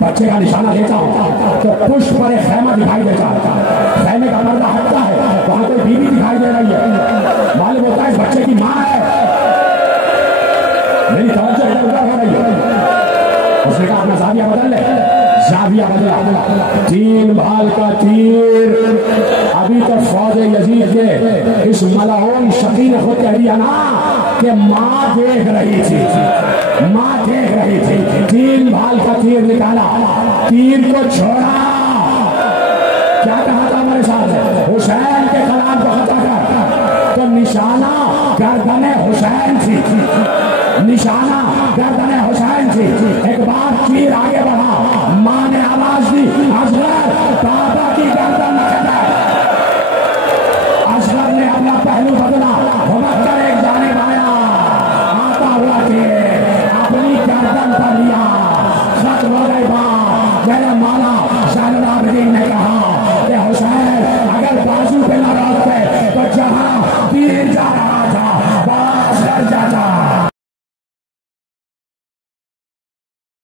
بچے کا نشانہ لیتا ہوں تو پشت پر ایک خیمہ دکھائی دیتا ہے. خیمے کا پردہ ہٹتا ہے, وہاں کوئی بیوی دکھائی دے رہی ہے. معلوم ہوتا ہے اس بچے کی ماں ہے. میری توجہ ادھر ادھر ہو رہی ہے. اس نے کہا اپنا زاویہ بدل لے. زاویہ بدلا, 3 بھال کا تیر. ابھی تک فوج یزید کے اس ملعون شقی نے خود کہہ دیا نا کہ ماں دیکھ رہی تھی, ماں دیکھ رہی تھی. 3 بھال کا تیر نکالا, تیر کو چھوڑا. کیا کہا تھا ہمارے ساتھ؟ حسین کے کلام کو خطا کر. تو نشانہ گردن حسین تھی, نشانہ گردن حسین تھی. ایک بار تیر آگے بڑھا, ماں نے آواز دی, اصغر بابا کی گردن